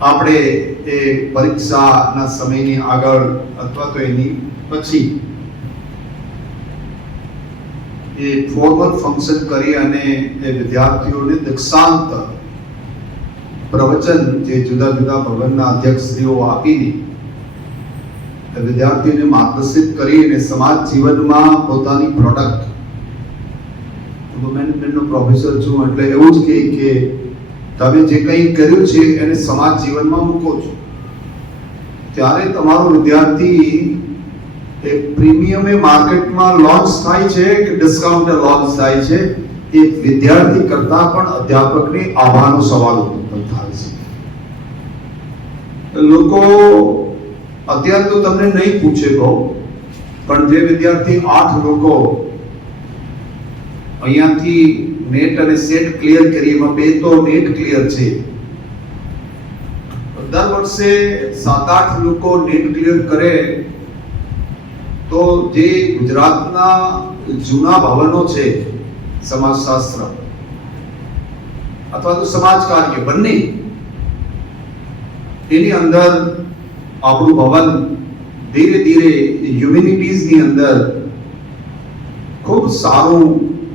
આપણે એ પરીક્ષાના સમયની આગળ અથવા તો એની પછી એ ફોર્મલ ફંક્શન કરી અને એ વિદ્યાર્થીઓને દીક્ષાંત પ્રવચન જે જુદા જુદા ભવનના અધ્યક્ષશ્રીઓ આપીને વિદ્યાર્થીઓને માર્ગદર્શિત કરી અને સમાજ જીવનમાં પોતાની પ્રોડક્ટ, મેનેજમેન્ટનો પ્રોફેસર છું એટલે એવું જ કે તમે જે કંઈ કર્યું છે એને સમાજ જીવનમાં મૂકો છો, ત્યારે તમારો વિદ્યાર્થી એ પ્રીમિયમે માર્કેટમાં લોન્ચ થાય છે કે ડિસ્કાઉન્ટ લોન્ચ થાય છે, એ વિદ્યાર્થી કરતા પણ અધ્યાપકને આવાનો સવાલ ઉત્પન્ન થાય છે. લોકો અત્યારે તો તમને નહીં પૂછે કહો, પણ જે વિદ્યાર્થી 8 લોકો અહીંયાથી નેટ અને સેટ ક્લિયર કરી, એમાં 2 તો નેટ ક્લિયર છે, દર વર્ષે 7-8 લોકો નેટ ક્લિયર કરે તો જે ગુજરાતના જૂના ભવનો છે સમાજશાસ્ત્ર અથવા તો સમાજ કાર્ય બંને, એની અંદર આપણું ભવન ધીરે ધીરે હ્યુમેનિટીઝની અંદર ખૂબ સારું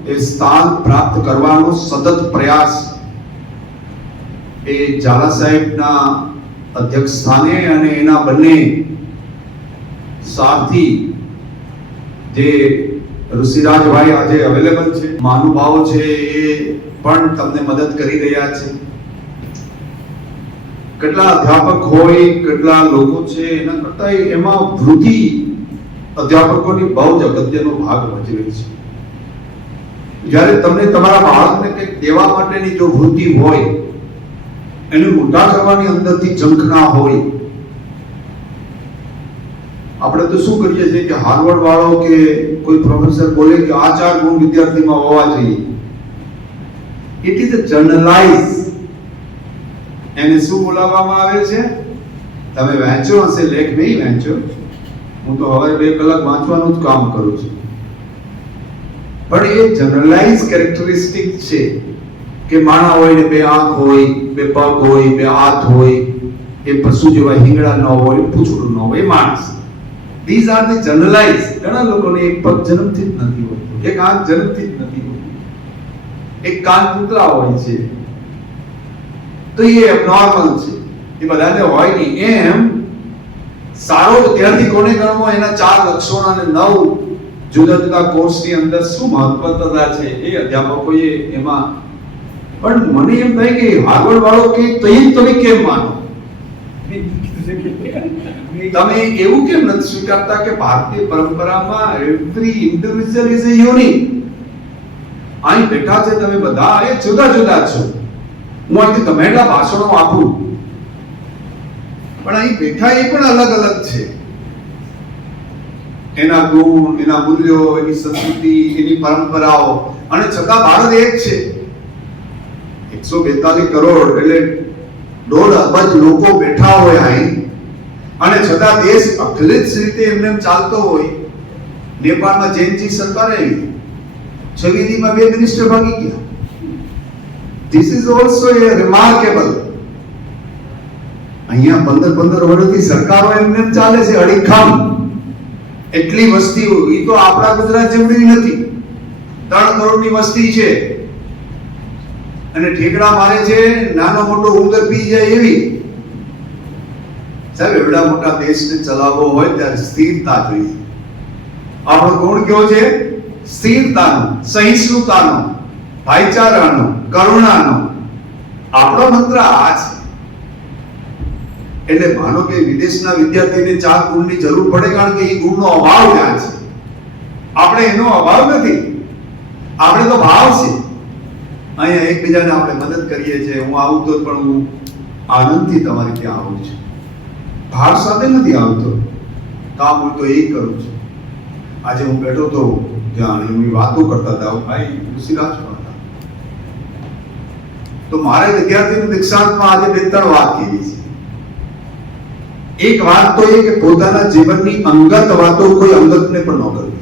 એ સ્થાન પ્રાપ્ત કરવાનો સતત પ્રયાસ એ ઝાલા સાહેબના અધ્યક્ષ સ્થાને અને એના બંને સારથી જે ઋષિરાજભાઈ આજે અવેલેબલ છે, મહાનુભાવો છે, એ પણ તમને મદદ કરી રહ્યા છે. કેટલા અધ્યાપક હોય, કેટલા લોકો છે, એના કરતા એમાં વૃત્તિ અધ્યાપકોની બહુ જ અગત્યનો ભાગ ભજવે છે. જ્યારે તમને તમારા બાળકને કંઈક દેવા માટેની જો વૃત્તિ હોય, એને મોટા કરવાની અંદરથી ઝંખના હોય, આપણે તો શું કરીએ છીએ કે હાર્વર્ડ વાળો કે કોઈ પ્રોફેસર બોલે કે આ 4 ગુણ વિદ્યાર્થીમાં હોવા જોઈએ, ઇટ ઇઝ અ જનરલાઇઝ. એને શું બોલાવવામાં આવે છે? તમે વાંચો હશે લેખ, નહીં વાંચો, હું તો હવે 2 કલાક વાંચવાનું જ કામ કરું છું, પણ એ જનરલાઇઝ કેરેક્ટરિસ્ટિક છે કે માણા હોય ને 2 આંખ હોય, 2 પગ હોય, 2 હાથ હોય, એ પશુ જેવા હિંગડા ન હોય, પૂંછડું ન હોય, એ માણસ. These are the generalized. ઘણા લોકોને એક પગ જન્મથી જ નથી હોતો, એક આંખ જન્મથી જ નથી હોતી, એક કાન ટૂંકલા હોય છે, તો એ એબનોર્મલ છે, એ બધાને હોય નહીં. એમ સારો વિદ્યાર્થી કોને ગણવો, એના 4 લક્ષણો અને 9 જુદા જુદા કોર્સની અંદર શું મહત્વતા છે એ અધ્યાપકોએ એમાં. પણ મને એમ થાય કે હાર્વર્ડ વાળો કે તમે કેમ માનો? તમે એવું કેમ નથી સ્વીકારતા કે ભારતીય પરંપરામાં every individual is a unique? અહીં બેઠા છે તમે બધા, એ જુદા જુદા છો. હું અહીંથી ગમે એટલા ભાષણો આપું, પણ અહીં બેઠા એ પણ અલગ અલગ છે. એના ગુણ, એના મૂલ્યો, એની સંસ્કૃતિ, એની પરંપરાઓ, અને છતાં ભારત એક છે. 142 કરોડ એટલે 1.5 અબજ લોકો બેઠા હોય અહીં, અને છતાં દેશ અખિલિત રીતે એમને ચાલતો હોય. નેપાળમાં જૈનજી સરકાર આવી, છવીદીમાં 2 મિનિસ્ટર ભાગી ગયા. This is also a remarkable. અહીંયા 15 વર્ષથી સરકારો એમને ચાલે છે અડીખમ. એટલી વસ્તી હોય, એ તો આપણા ગુજરાત જેવડી નથી. 3 કરોડની વસ્તી છે અને ઠેકડા મારે છે, નાનો મોટો ઉંદર પી જાય એવી. સાહેબ, એવડા મોટા દેશને ચલાવવો હોય ત્યારે સ્થિરતા જોઈએ. આપણો ગુણ કેવો છે? સ્થિરતાનો, સહિષ્ણુતાનો, ભાઈચારાનો, કરુણાનો. આપણો મંત્ર આ છે. એટલે માનો કે વિદેશના વિદ્યાર્થીને 4 ગુણની જરૂર પડે, કારણ કે એ ગુણનો અભાવ ત્યાં છે. આપણે એનો અભાવ નથી, આપણે તો ભાવ છે. અહીંયા એકબીજાને આપણે મદદ કરીએ છીએ. હું આવું તો પણ હું આનંદથી તમારી ત્યાં આવું છું, ભાર સાથે નથી આવતો. કામ હોય તો એ કરું છું. આજે હું બેઠો તો ત્યાં એમની વાતો કરતા હતા, ભાઈ ઋષિરાજ હતા, તો મારે વિદ્યાર્થીનું દીક્ષાંતમાં આજે 2-3 વાત કીધી છે. એક વાત તો એ કે પોતાના જીવનની અંગત વાતો કોઈ અંગતને પણ ન કરવી.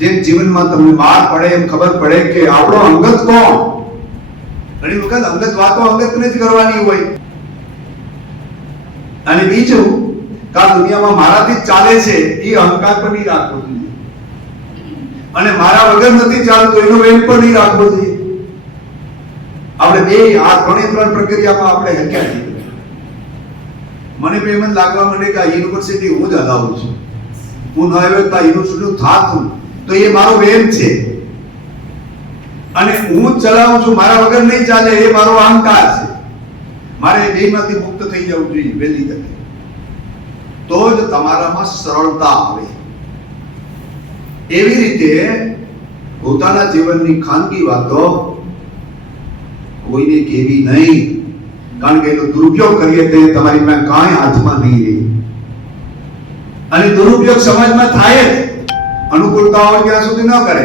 જેમ જીવનમાં તમને માર પડે એમ ખબર પડે કે આપણો અંગત કોણ, ઘણી વખત અંગત વાતો અંગતને જ કરવાની હોય. અને બીજું કે આ દુનિયામાં મારાથી જ ચાલે છે એ અહંકાર પણ નહીં રાખવો જોઈએ, અને મારા વગર નથી ચાલતું એનો વેમ પણ નહીં રાખવો જોઈએ. આપણે બે આ ત્રણ પ્રક્રિયામાં આપણે હક્યા છીએ. મને બે એમ લાગવા માંડે કે આ યુનિવર્સિટી હું જ હલાવું છું, હું ન આવ્યો તો યુનિવર્સિટીનું થાતું તો એ મારો વેમ છે, અને હું જ ચલાવું છું, મારા વગર નહીં ચાલે એ મારો અહંકાર છે. મારે બેમાંથી મુક્ત થઈ જવું જોઈએ વહેલી તકે, તો જ તમારામાં સરળતા આવે. એવી રીતે પોતાના જીવનની ખાનગી વાતો કોઈને કહેવી નહીં, કારણ કે એનો દુરુપયોગ કરીએ તો તમારી પાસે કાંઈ હાથમાં નહીં રહે. અને દુરુપયોગ સમાજમાં થાય જ. અનુકૂળતા હોય ત્યાં સુધી ન કરે,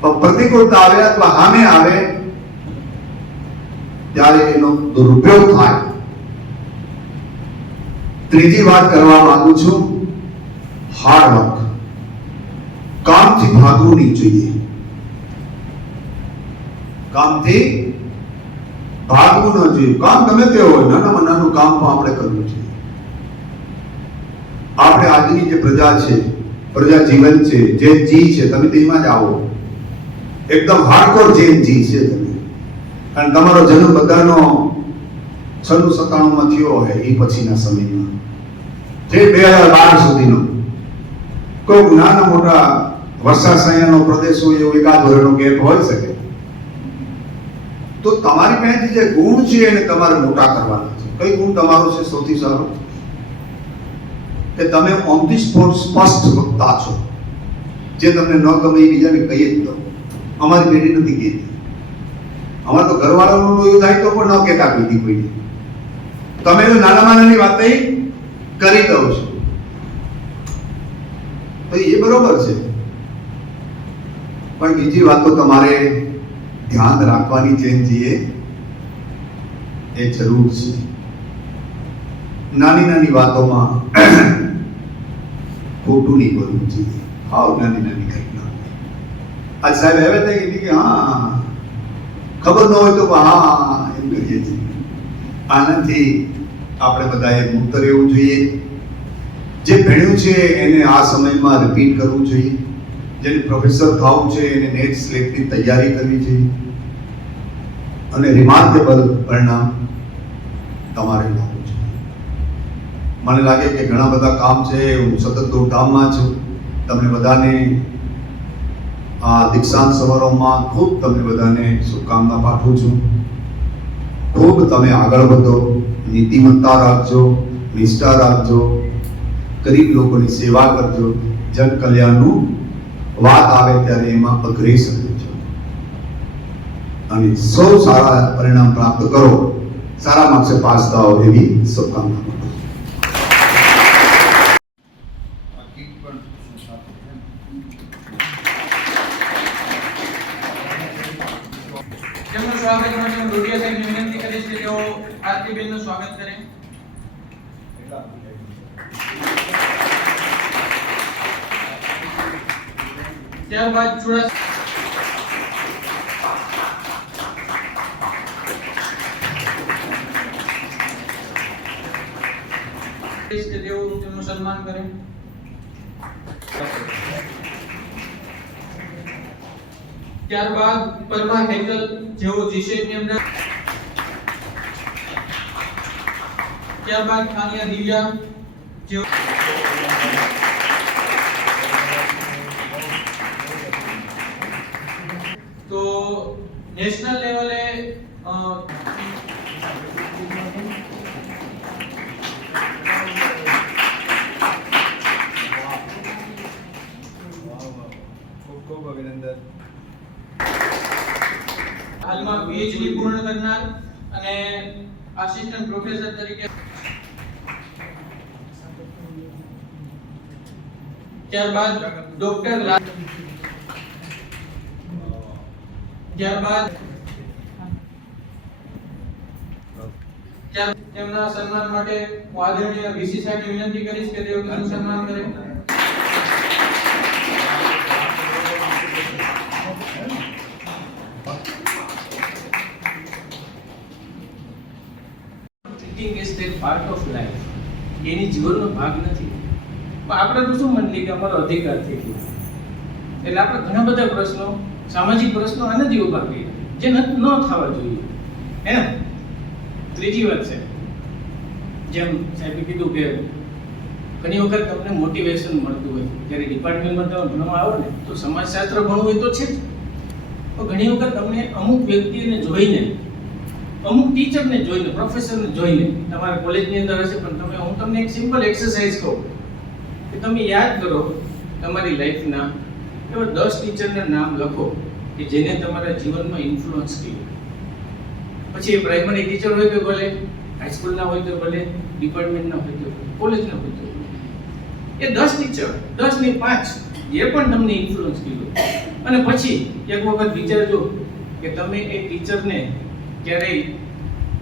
પણ પ્રતિકૂળતા આવે અથવા સામે આવે ત્યારે એનો દુરુપયોગ થાય. ત્રીજી વાત કરવા માંગુ છું, હાર્ડ વર્ક. કામથી ભાગવું નહીં જોઈએ. કામથી ભાગવું ન જોઈએ. કામ ગમે તે હોય, નાનામાં નાનું કામ પણ આપણે કરવું જોઈએ. આપણે આજની જે પ્રજા છે, પ્રજા જીવન છે, જે જી છે, તમે તેમાં જ આવો. એકદમ હાર્ડકોર જૈન જી છે તમે, કારણ તમારો જન્મ બધાનો 96-97 માં થયો હોય એ પછીના સમયમાં, જે 2012 સુધીનો કોઈ નાના મોટા વર્ષાશયનો પ્રદેશ હોય એવો એકાદ વર્ષનો ગેપ હોઈ શકે. તો તમારી પાસે જે ગુણ છે એને તમારે મોટા કરવાના છે. કઈ ગુણ તમારો છે સૌથી સારો? કે તમે ઓન ધી સ્પોટ સ્પષ્ટ વક્તા છો. જે તમને ન ગમે એ બીજાને કહી જ દો. અમારી પેઢી નથી કહેતી. અમારે તો ઘરવાળાનું એવું થાય તો પણ ન કહેતા કીધી કોઈને. તમે તો નાનામાં નાની વાત કરી દો છો, તો એ બરોબર છે. પણ બીજી વાત તો તમારે ધ્યાન રાખવાની જૈનજીએ એ જરૂર છે. નાની નાની વાતોમાં ખોટું નહીં બોલવું જોઈએ. હાવ નાની નાની ઘટના. આજ સાહેબ હવે થઈ ગઈ કે હા ખબર ન હોય તો હા એમ કરીએ છીએ. આનાથી આપણે બધાએ મુક્ત રહેવું જોઈએ. જે ભણ્યું છે એને આ સમયમાં રિપીટ કરવું જોઈએ. જેને પ્રોફેસર થવું છે એને નેટ સ્લેટની તૈયારી કરવી જોઈએ, અને રિમાર્કેબલ પરિણામ તમારે લાવવું જોઈએ. મને લાગે કે ઘણા બધા કામ છે, હું સતત દોડધામમાં છું. તમને બધાને આ દીક્ષાંત સમારોહમાં ખૂબ તમને બધાને શુભકામના પાઠવું છું. ખૂબ તમે આગળ વધો, નીતિમત્તા રાખજો, નિષ્ઠા રાખજો, ગરીબ લોકોની સેવા કરજો, જન કલ્યાણનું વાત આવે ત્યારે એમાં અગ્રેસર રહેજો, અને સૌ સારા પરિણામ પ્રાપ્ત કરો, સારા માર્ક્સે પાસ થાઓ એવી શુભકામના. જેમનું સ્વાગત માટે હું ડોડિયા સાહેબને વિનંતી કરીશ કે તેઓ આરતીબેનનું સ્વાગત કરે. ત્યારબાદ કે તેઓ તેમનું સન્માન કરે. ત્યારબાદ પરમા ખેતલ જેઓ જીશેટની અંદર, ત્યારબાદ ખાનિયા દિવ્યા જેઓ તો નેશનલ લેવલે ખૂબ અભિનંદન. હાલમાં પીએચડી પૂર્ણ કરનાર અને આસિસ્ટન્ટ પ્રોફેસર તરીકે, ત્યારબાદ ડોક્ટર ત્યારબાદ તેમના સન્માન માટે હું આદરણીય વીસી સાહેબને વિનંતી કરીશ કે તેઓ તેમનું સન્માન કરે. Teaching is their part of life, એની જીવનનો ભાગ નથી. પણ આપણે તો શું માની લઈએ કે અમારો અધિકાર થઈ ગયો, એટલે આપણે ઘણા બધા પ્રશ્નો, સામાજિક પ્રશ્નો આનાથી ઊભા કરીએ જે ન થવા જોઈએ. હે ને? ત્રીજી વાત છે, જેમ સાહેબે કીધું કે ઘણી વખત તમને મોટિવેશન મળતું હોય જ્યારે ડિપાર્ટમેન્ટમાં તમે ભણવા આવો ને, તો સમાજશાસ્ત્ર ભણવું હોય તો છે જ, તો ઘણી વખત તમને અમુક વ્યક્તિને જોઈને, અમુક ટીચરને જોઈને, પ્રોફેસરને જોઈને, તમારા કોલેજની અંદર હશે, પણ હું તમને એક સિમ્પલ એક્સરસાઇઝ કહું કે તમે યાદ કરો તમારી લાઈફના એવા 10 ટીચરના નામ લખો કે જેને તમારા જીવનમાં ઇન્ફ્લુઅન્સ કર્યું. પછી એ પ્રાઇમરી ટીચર હોય તો ભલે, હાઈસ્કૂલના હોય તો ભલે, ડિપાર્ટમેન્ટના હોય તો ભલે, કોલેજના હોય તો ભલે, એ 10 ટીચર, 10 ની 5 જે પણ તમને ઇન્ફ્લુઅન્સ કર્યું, અને પછી એક વખત વિચારજો કે તમે એ ટીચરને ક્યારેય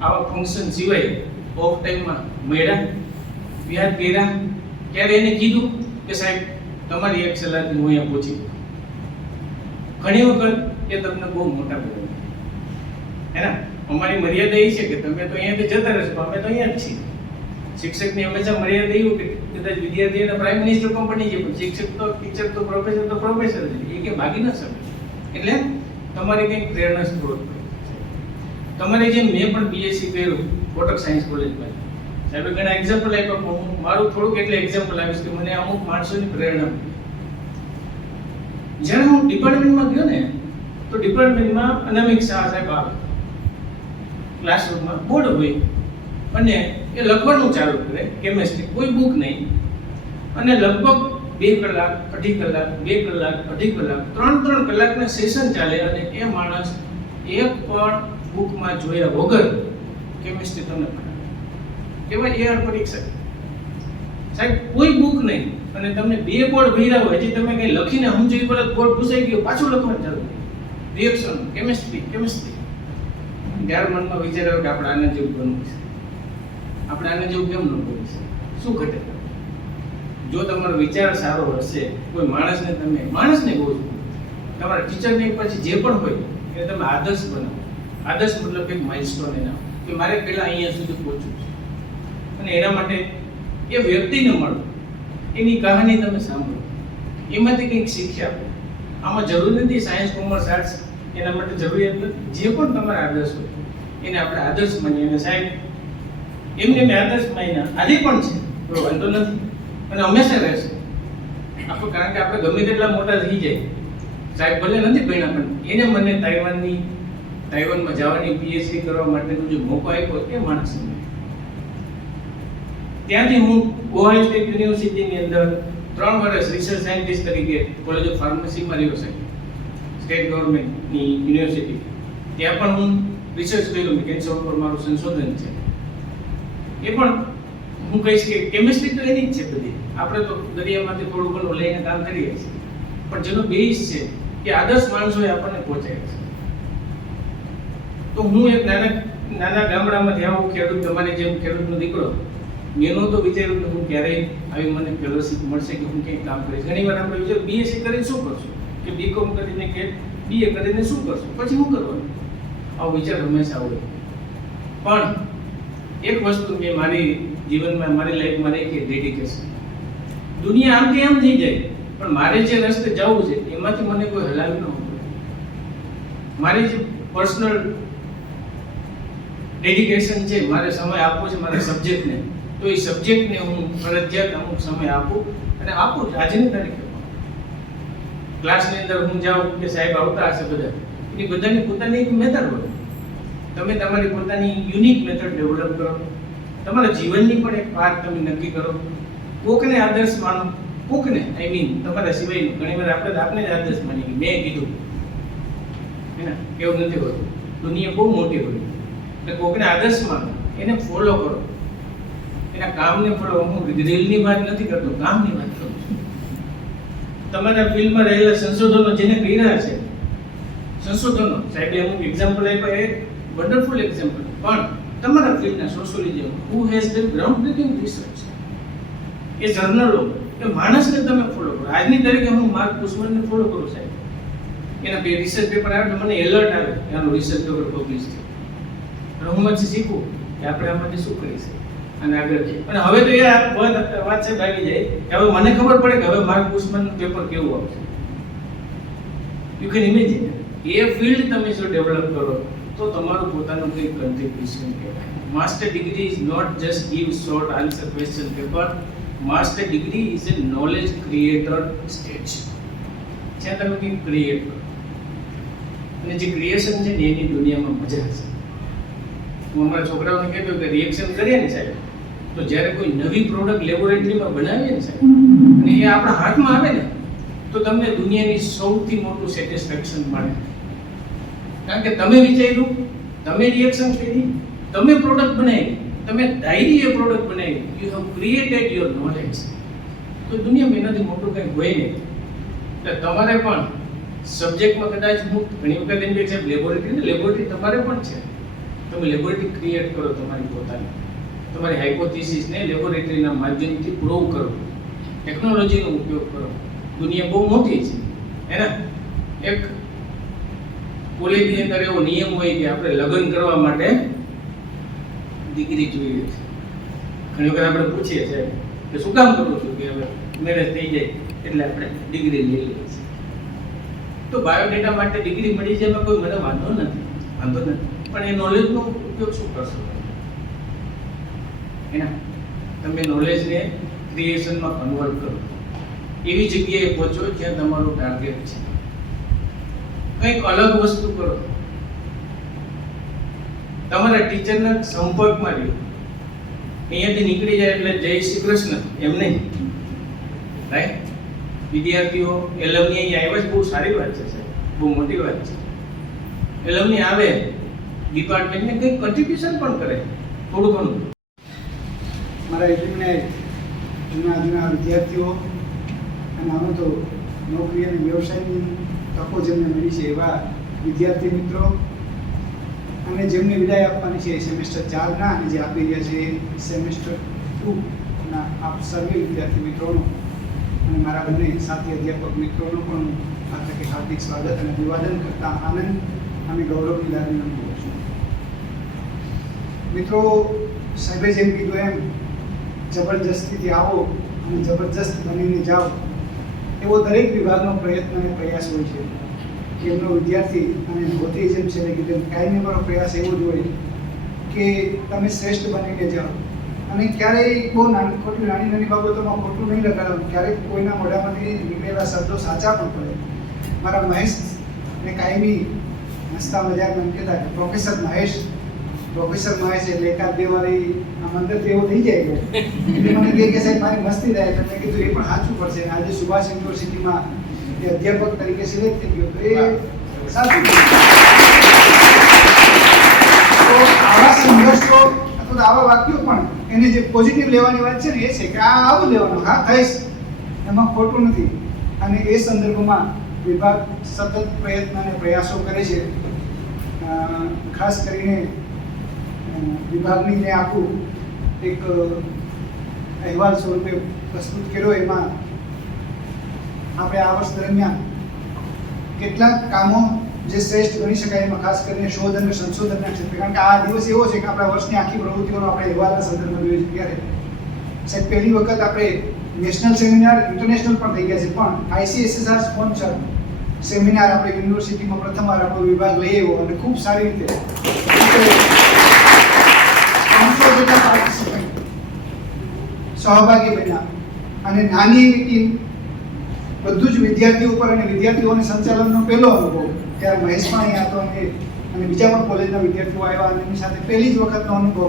આવા ફંક્શન સિવાય ઓફ ટાઈમમાં મળ્યા, યાદ કર્યા, ક્યારે એને કીધું કે સાહેબ તમારી એક સલાહથી હું અહીંયા પહોંચી. ઘણી વખત એ તમને બહુ મોટા પડે, હે ને? અમારી મર્યાદા એ છે કે તમે તો અહીંયાથી જતા રહેશો, અમે તો અહીંયા જ છીએ. શિક્ષકની હંમેશા મર્યાદા એવું કે કદાચ વિદ્યાર્થીઓને પ્રાઇમ મિનિસ્ટર કંપની છે, પણ શિક્ષક તો, ટીચર તો, પ્રોફેસર છે, એ કે ભાગી ન શકે. એટલે તમારે કંઈક પ્રેરણા સ્ત્રોત તમારે, જેમ મેં પણ બીએસસી કર્યું કોટક સાયન્સ કોલેજમાં, સાહેબે ઘણા એક્ઝામ્પલ આપ્યા, પણ હું મારું થોડુંક એટલે એક્ઝામ્પલ આવીશ કે મને અમુક માણસોની પ્રેરણા. જ્યારે હું ડિપાર્ટમેન્ટમાં ગયો ને, તો ડિપાર્ટમેન્ટમાં અનામિક શાહ સાહેબ આવે, ક્લાસરૂમમાં બોર્ડ હોય અને એ લખવાનું ચાલુ કરે, કેમેસ્ટ્રી, કોઈ બુક નહીં, અને લગભગ 2 કલાક, 2.5 કલાક, 2 કલાક, 2.5 કલાક, 3 કલાકના સેશન ચાલે, અને એ માણસ એક પણ બુકમાં જોયા વગર કેમિસ્ટ્રી તમને ભણાવે. એવા એઆર પરીક્ષા સાહેબ, કોઈ બુક નહીં, અને તમને 2 બોર્ડ ભર્યા હોય, હજી તમે કઈ લખીને સમજી પર બોર્ડ પૂછાઈ ગયો, પાછું લખવાનું ચાલુ, રિએક્શન, કેમિસ્ટ્રી. ત્યારે મનમાં વિચાર આવ્યો કે આપણે આના જેવું બનવું છે, આપણે આના જેવું કેમ ન બનવું છે, શું ઘટે? જો તમારો વિચાર સારો હશે, કોઈ માણસને કહું છું, તમારા ટીચરને પછી જે પણ હોય એ તમે આદર્શ બનાવો. આદર્શ મતલબ એક માઇલસ્ટોન એના કે મારે પહેલા અહીંયા સુધી પહોંચવું છે, અને એના માટે એ વ્યક્તિને મળો, એની કહાની તમે સાંભળો, એમાંથી કંઈક શીખી આપો. આમાં જરૂર નથી સાયન્સ, કોમર્સ, આર્ટ્સ, એના માટે જરૂરિયાત નથી. જે પણ તમારા આદર્શ હોય એને આપણે આદર્શ માનીએ. અને સાહેબ એમને મેં આદર્શ માન્યા, આજે પણ છે, કોઈ વાંધો નથી, અને હંમેશા રહેશે. આપણે કારણ કે આપણે ગમે તેટલા મોટા થઈ જાય, સાહેબ ભલે નથી ભણ્યા, પણ એને મને તાઇવાનમાં જવાની પીએચડી કરવા માટેનો જે મોકો આપ્યો એ માણસ. ત્યાંથી હું ઓહાયો સ્ટેટ યુનિવર્સિટીની અંદર 3 વર્ષ રિસર્ચ સાયન્ટિસ્ટ તરીકે કોલેજ ઓફ ફાર્મસીમાં રહ્યો છે, સ્ટેટ ગવર્મેન્ટની યુનિવર્સિટી. ત્યાં પણ હું રિસર્ચ કર્યું, કેન્સર ઉપર મારું સંશોધન છે. એ પણ હું કહીશ કે કેમિસ્ટ્રી તો એની જ છે બધી, આપણે તો દરિયામાંથી થોડું ઘણું લઈને કામ કરીએ છીએ, પણ જેનો બેઝ છે કે આદર્શ માણસોએ આપણને પહોંચાડે છે. તો હું એક નાના ગામડામાંથી આવું ખેડૂત, તમારી જેમ ખેડૂતનો દીકરો, મેં નહોતો વિચાર્યું કે હું ક્યારેય આવી મને ફેલોશિપ મળશે કે હું કંઈક કામ કરીશ. ઘણી વાર આપણે વિચાર બીએસસી કરીને શું કરશું, કે બીકોમ કરીને કે બીએ કરીને શું કરશું, પછી શું કરવાનું, આવો વિચાર હંમેશા આવે. પણ એક વસ્તુ મેં મારી જીવનમાં, મારી લાઈફમાં રહી કે ડેડિકેશન. દુનિયા આમથી આમ થઈ જાય, પણ મારે જે રસ્તે જવું છે એમાંથી મને કોઈ હલાવી ન હોય. મારી જે પર્સનલ ડેડિકેશન છે, મારે સમય આપવો છે મારા સબ્જેક્ટને, તો એ સબ્જેક્ટને હું ફરજિયાત અમુક સમય આપું, અને આપું જ. આજની તારીખે ક્લાસની અંદર હું જાઉં કે સાહેબ આવતા હશે બધા, એની બધાની પોતાની એક મેથડ હોય. તમે તમારી પોતાની યુનિક મેથડ ડેવલપ કરો, તમારા જીવનની પણ એક વાત તમે નક્કી કરો. કોકને આદર્શ માનો, કોકને તમારા સિવાયનું. ઘણી વાર આપણે જ આદર્શ માની મેં કીધું, એવું નથી હોતું. દુનિયા બહુ મોટી હોય, એટલે કોકને આદર્શ માનો, એને ફોલો કરો, એના કામને ફોલો. હું રીલની વાત નથી કરતો, કામની વાત કરું છું. તમારા ફિલ્ડમાં રહેલા સંશોધનો જેને કર્યા છે, સંશોધનો સાહેબે અમુક એક્ઝામ્પલ આપ્યા, એ વન્ડરફુલ એક્ઝામ્પલ. પણ તમારા ફિલ્ડના sociology, who has done ground breaking research, એ જર્નલો, એ માણસને તમે ફોલો કરો. આજની તારીખે હું માર્ક પુષ્મનને ફોલો કરું સાહેબ, એના રિસર્ચ પેપર આવે તો મને એલર્ટ આવે, એનું રિસર્ચ પેપર પબ્લિશ છે, અને હું પછી શીખું કે આપણે આમાંથી શું કરી શકીએ અને આગળ જઈએ. અને હવે તો એ વાત છે ભાગી જાય કે હવે મને ખબર પડે કે હવે માર્ક બુશમનનું પેપર કેવું આવશે. You can imagine A field તમે જો ડેવલપ કરો તો તમારું પોતાનું કંઈક કન્ટ્રીબ્યુશન કહેવાય. Master degree is not just give short answer question paper. Master degree is a knowledge creator stage. જ્યાં તમે કંઈક ક્રિએટ કરો અને જે ક્રિએશન છે ને એની દુનિયામાં મજા છે. હું અમારા છોકરાઓને કહેતો કે રિએક્શન કરીએ ને સાહેબ તો જ્યારે કોઈ નવી પ્રોડક્ટ લેબોરેટરીમાં બનાવીએ ને સાહેબ અને એ આપણા હાથમાં આવે ને તો તમને દુનિયાની સૌથી મોટું સેટિસ્ફેક્શન મળે. કારણ કે તમે વિચાર્યું, તમે રિએક્શન કરી, તમે પ્રોડક્ટ બનાવી, તમે ધારી એ પ્રોડક્ટ બનાવી, you have created your knowledge. તો દુનિયામાં એનાથી મોટું કંઈ હોય નહીં. એટલે તમારે પણ સબ્જેક્ટમાં કદાચ હું ઘણી વખત એમ કે છે લેબોરેટરી તમારે પણ છે. તમે લેબોરેટરી ક્રિએટ કરો તમારી પોતાની, તમારી હાઇપોથિસિસને લેબોરેટરીના માધ્યમથી પ્રૂવ કરો, ટેકનોલોજીનો ઉપયોગ કરો. દુનિયા બહુ મોટી છે એના. એક કોલેજની અંદર એવો નિયમ હોય કે આપણે લગ્ન કરવા માટે ડિગ્રી જોઈએ છે. ઘણી વખત આપણે પૂછીએ છીએ કે શું કામ કરું છું કે હવે મેરેજ થઈ જાય એટલે આપણે ડિગ્રી લઈ લઈએ છીએ. તો બાયોડેટા માટે ડિગ્રી મળી જાય એમાં કોઈ મને વાંધો નથી. પણ એ નોલેજનો ઉપયોગ શું કરશો એના? તમે નોલેજને ક્રિએશનમાં કન્વર્ટ કરો. એવી જગ્યાએ પહોંચો જ્યાં તમારું ટાર્ગેટ છે. કંઈક અલગ વસ્તુ કરો. તમારા ટીચરના સંપર્કમાં રહ્યો. અહીંયાથી નીકળી જાય એટલે જય શ્રી કૃષ્ણ એમ નહીં, રાઈટ? વિદ્યાર્થીઓ એલમની અહીંયા આવ્યા છે, બહુ સારી વાત છે સાહેબ, બહુ મોટી વાત છે. એલમની આવે ડિપાર્ટમેન્ટને કંઈક કન્ટ્રીબ્યુશન પણ કરે થોડું ઘણું. મારા એલ્યુમિનાય જૂના વિદ્યાર્થીઓ અને આમાં તો નોકરી અને વ્યવસાયની તકો જેમને મળી છે એવા વિદ્યાર્થી મિત્રો અને જેમને વિદાય આપવાની છે સેમેસ્ટર 4ના અને જે આપી રહ્યા છે સેમેસ્ટર 2ના આપ સર્વે વિદ્યાર્થી મિત્રોનો અને મારા બંને સાથી અધ્યાપક મિત્રોનો પણ આ તકે હાર્દિક સ્વાગત અને અભિવાદન કરતા આનંદ અને ગૌરવની લાગણી અનુભવું છું. મિત્રો, સાહેબે જેમ કીધું એમ જબરજસ્તીથી આવો અને જબરજસ્ત બનીને જાઓ એવો દરેક વિભાગનો પ્રયત્ન અને પ્રયાસ હોય છે કે એમનો વિદ્યાર્થી અને હોતી જેમ છે કે તેમ કાયમી મારો પ્રયાસ એવો જ હોય કે તમે શ્રેષ્ઠ બનીને જાઓ. અને ક્યારેય બહુ નાની નાની બાબતોમાં ખોટું નહીં લગાડવાનું. ક્યારેક કોઈના મોઢામાંથી નીકળેલા શબ્દો સાચા પણ પડે. મારા મહેશને કાયમી હસતા મજાકમાં એમ કહેતા કે પ્રોફેસર મહેશ એટલે એકાદ બે વારી આમ અંદરથી એવું થઈ જાય એટલે મને કહે કે સાહેબ મારી મસ્તી થાય. એટલે મેં કીધું એ પણ સાચું પડશે. આજે સુભાષ યુનિવર્સિટીમાં એ અધ્યાપક તરીકે સિલેક્ટ થઈ ગયો તો એ સાચું. તો આવા સંઘર્ષો અથવા તો આવા વાક્યો પણ એને જે પોઝિટિવ લેવાની વાત છે ને એ છે કે આ આવું લેવાનું, હા થઈશ, એમાં ખોટું નથી. અને એ સંદર્ભમાં વિભાગ સતત પ્રયત્ન અને પ્રયાસો કરે છે. ખાસ કરીને વિભાગની જે આખું એક અહેવાલ સ્વરૂપે પ્રસ્તુત કર્યો એમાં આપણે આ વર્ષ દરમિયાન કેટલાક કામો જે શ્રેષ્ઠ ગણી શકાય એમાં ખાસ કરીને શોધ અને સંશોધનના ક્ષેત્રે, કારણ કે આ દિવસ એવો છે કે આપણા વર્ષની આખી પ્રવૃત્તિઓનો આપણે અહેવાલના સંદર્ભમાં જોઈએ છીએ. ત્યારે સાહેબ પહેલી વખત આપણે નેશનલ સેમિનાર ઇન્ટરનેશનલ પણ થઈ ગયા છે, પણ ICSSR સ્પોન્સર સેમિનાર આપણે યુનિવર્સિટીમાં પ્રથમ વાર આપણો વિભાગ લઈ આવ્યો અને ખૂબ સારી રીતે સહભાગી બન્યા. અને નાની એવી ટીમ, બધું જ વિદ્યાર્થીઓ ઉપર અને વિદ્યાર્થીઓને સંચાલનનો પહેલો અનુભવ. ત્યારે મહેશ પણ અહીંયા હતો અને બીજા પણ કોલેજના વિદ્યાર્થીઓ આવ્યા અને એની સાથે પહેલી જ વખતનો અનુભવ.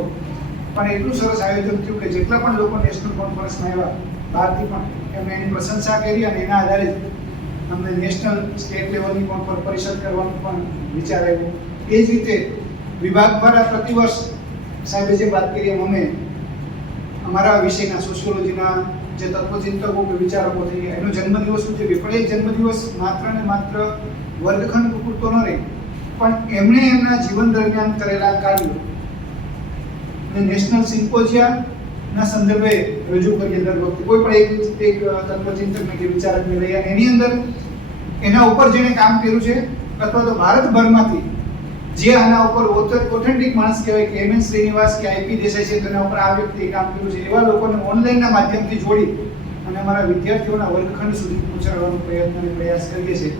પણ એટલું સરસ આયોજન થયું કે જેટલા પણ લોકો નેશનલ કોન્ફરન્સમાં આવ્યા બહારથી પણ એમણે એની પ્રશંસા કરી અને એના આધારે જ અમને નેશનલ સ્ટેટ લેવલની પણ પરિષદ કરવાનું પણ વિચાર આવ્યો. એ જ રીતે વિભાગ દ્વારા પ્રતિવર્ષ સાહેબે જે વાત કરી એમ અમે અમારા વિષયના સોશિયોલોજીના જે તત્વચિંતકો કે વિચારકો થઈ ગયા એનો જન્મદિવસ ઉજવીએ. પણ એ જન્મદિવસ માત્ર ને માત્ર વર્ગખંડ પૂરતો ન રહે, પણ એમણે એમના જીવન દરમિયાન કરેલા કાર્યો અને નેશનલ સિમ્પોઝિયાના સંદર્ભે રજૂ કરીએ. દર વખતે કોઈ પણ એક તત્વચિંતકને કે વિચારકને લઈ અને એની અંદર એના ઉપર જેણે કામ કર્યું છે અથવા તો ભારતભરમાંથી જે આના ઉપર ઓથેન્ટિક માણસ કહેવાય કે એમ એન શ્રીનિવાસ કે આઈપી દેસાઈ છે, તેના ઉપર આ વ્યક્તિએ કામ કર્યું છે, એવા લોકોને ઓનલાઈનના માધ્યમથી જોડી અને અમારા વિદ્યાર્થીઓના વર્ગખંડ સુધી પહોંચાડવાનો પ્રયત્ન અને પ્રયાસ કરીએ છીએ.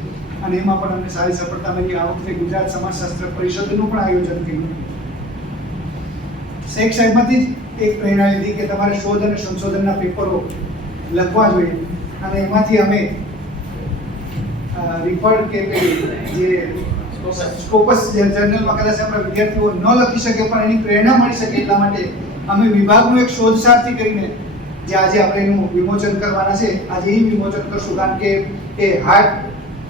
અને એમાં પણ અમને સારી સફળતા મળી. આ વખતે ગુજરાત સમાજશાસ્ત્ર પરિષદનું પણ આયોજન થયું. શેખ સાહેબમાંથી જ એક પ્રેરણા લીધી કે તમારે શોધ અને સંશોધનના પેપરો લખવા જોઈએ, અને એમાંથી અમે રિફર્ડ કે જે સ્કોપસ જર્નલમાં કદાચ આપણા વિદ્યાર્થીઓ ન લખી શકે પણ એની પ્રેરણા મળી શકે એટલા માટે અમે વિભાગનું એક શોધ સારથી કરીને જે આજે આપણે એનું વિમોચન કરવાના છે, આજે એ વિમોચન કરશું. કારણ કે એ હાર્ડ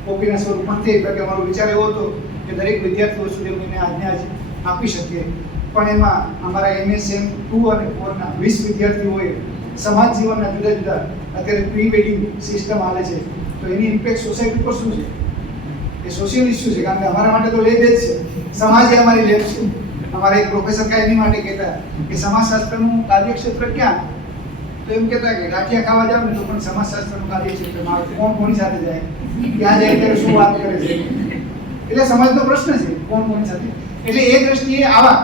કોપીના સ્વરૂપમાં થઈ, એટલે કે અમારો વિચાર એવો હતો કે દરેક વિદ્યાર્થીઓ સુધી અમે આજને આજ આપી શકીએ. પણ એમાં અમારા MSM 2 અને 4 ના 20 વિદ્યાર્થીઓએ સમાજ જીવનના જુદા જુદા અત્યારે પ્રી વેડિંગ સિસ્ટમ આવે છે, તો એની ઇમ્પેક્ટ સોસાયટી પર શું છે, એ સોશિયલ ઇસ્યુ છે. કારણ કે અમારા માટે તો લેબ જ છે, સમાજ એ અમારી લેબ છે. અમારા એક પ્રોફેસર કાયમી માટે કહેતા કે સમાજશાસ્ત્રનું કાર્યક્ષેત્ર ક્યાં, તો એમ કહેતા કે ગાંઠિયા ખાવા જાવ ને તો પણ સમાજશાસ્ત્રનું કાર્યક્ષેત્ર કોણ કોની સાથે જાય, ક્યાં જાય ત્યારે શું વાત કરે છે, એટલે સમાજનો પ્રશ્ન છે કોણ કોની સાથે. એટલે એ દ્રષ્ટિએ આવા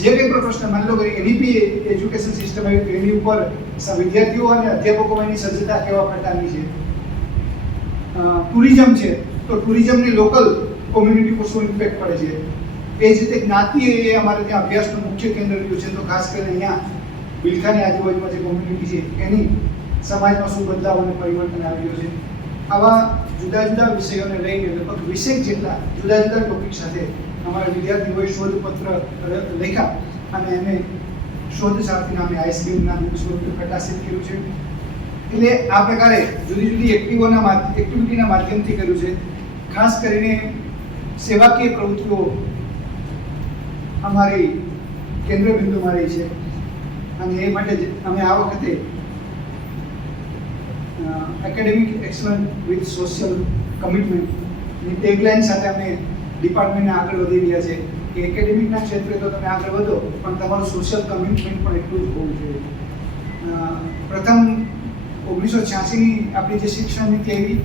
જે કંઈ પણ પ્રશ્ન માની લો કે NEP એજ્યુકેશન સિસ્ટમ આવી તો એની ઉપર વિદ્યાર્થીઓ અને અધ્યાપકોની સજ્જતા કેવા પ્રકારની છે. ટુરિઝમ છે તો ટુરિઝમની લોકલ કોમ્યુનિટી પર શું ઇમ્પેક્ટ પડે છે. એ જ રીતે જ્ઞાતિ એ અમારે ત્યાં અભ્યાસનું મુખ્ય કેન્દ્ર રહ્યું છે, તો ખાસ કરીને અહીંયા બિલખાની આજુબાજુમાં જે કોમ્યુનિટી છે એની સમાજમાં શું બદલાવ અને પરિવર્તન આવ્યું છે. આવા જુદા જુદા વિષયોને લઈને લગભગ 20 જેટલા જુદા જુદા ટોપિક સાથે અમારા વિદ્યાર્થીઓએ શોધપત્ર લખ્યા અને એને શોધ સારથી નામે આઈએસબીએમ નામનું શોધ પ્રકાશિત કર્યું છે. એટલે આ પ્રકારે જુદી જુદી એક્ટિવિટીના માધ્યમથી કર્યું છે. ખાસ કરીને સેવાકીય પ્રવૃત્તિઓ અમારી કેન્દ્ર બિંદુમાં રહી છે, અને એ માટે જ અમે આ વખતે એકેડેમિક એક્સલન્સ વિથ સોશિયલ કમિટમેન્ટની ટેગલાઇન સાથે અમે ડિપાર્ટમેન્ટને આગળ વધી રહ્યા છે કે એકેડેમિકના ક્ષેત્રે તો તમે આગળ વધો પણ તમારું સોશિયલ કમિટમેન્ટ પણ એટલું જ હોવું જોઈએ. પ્રથમ 1986ની આપણી જે શિક્ષણ નીતિ આવી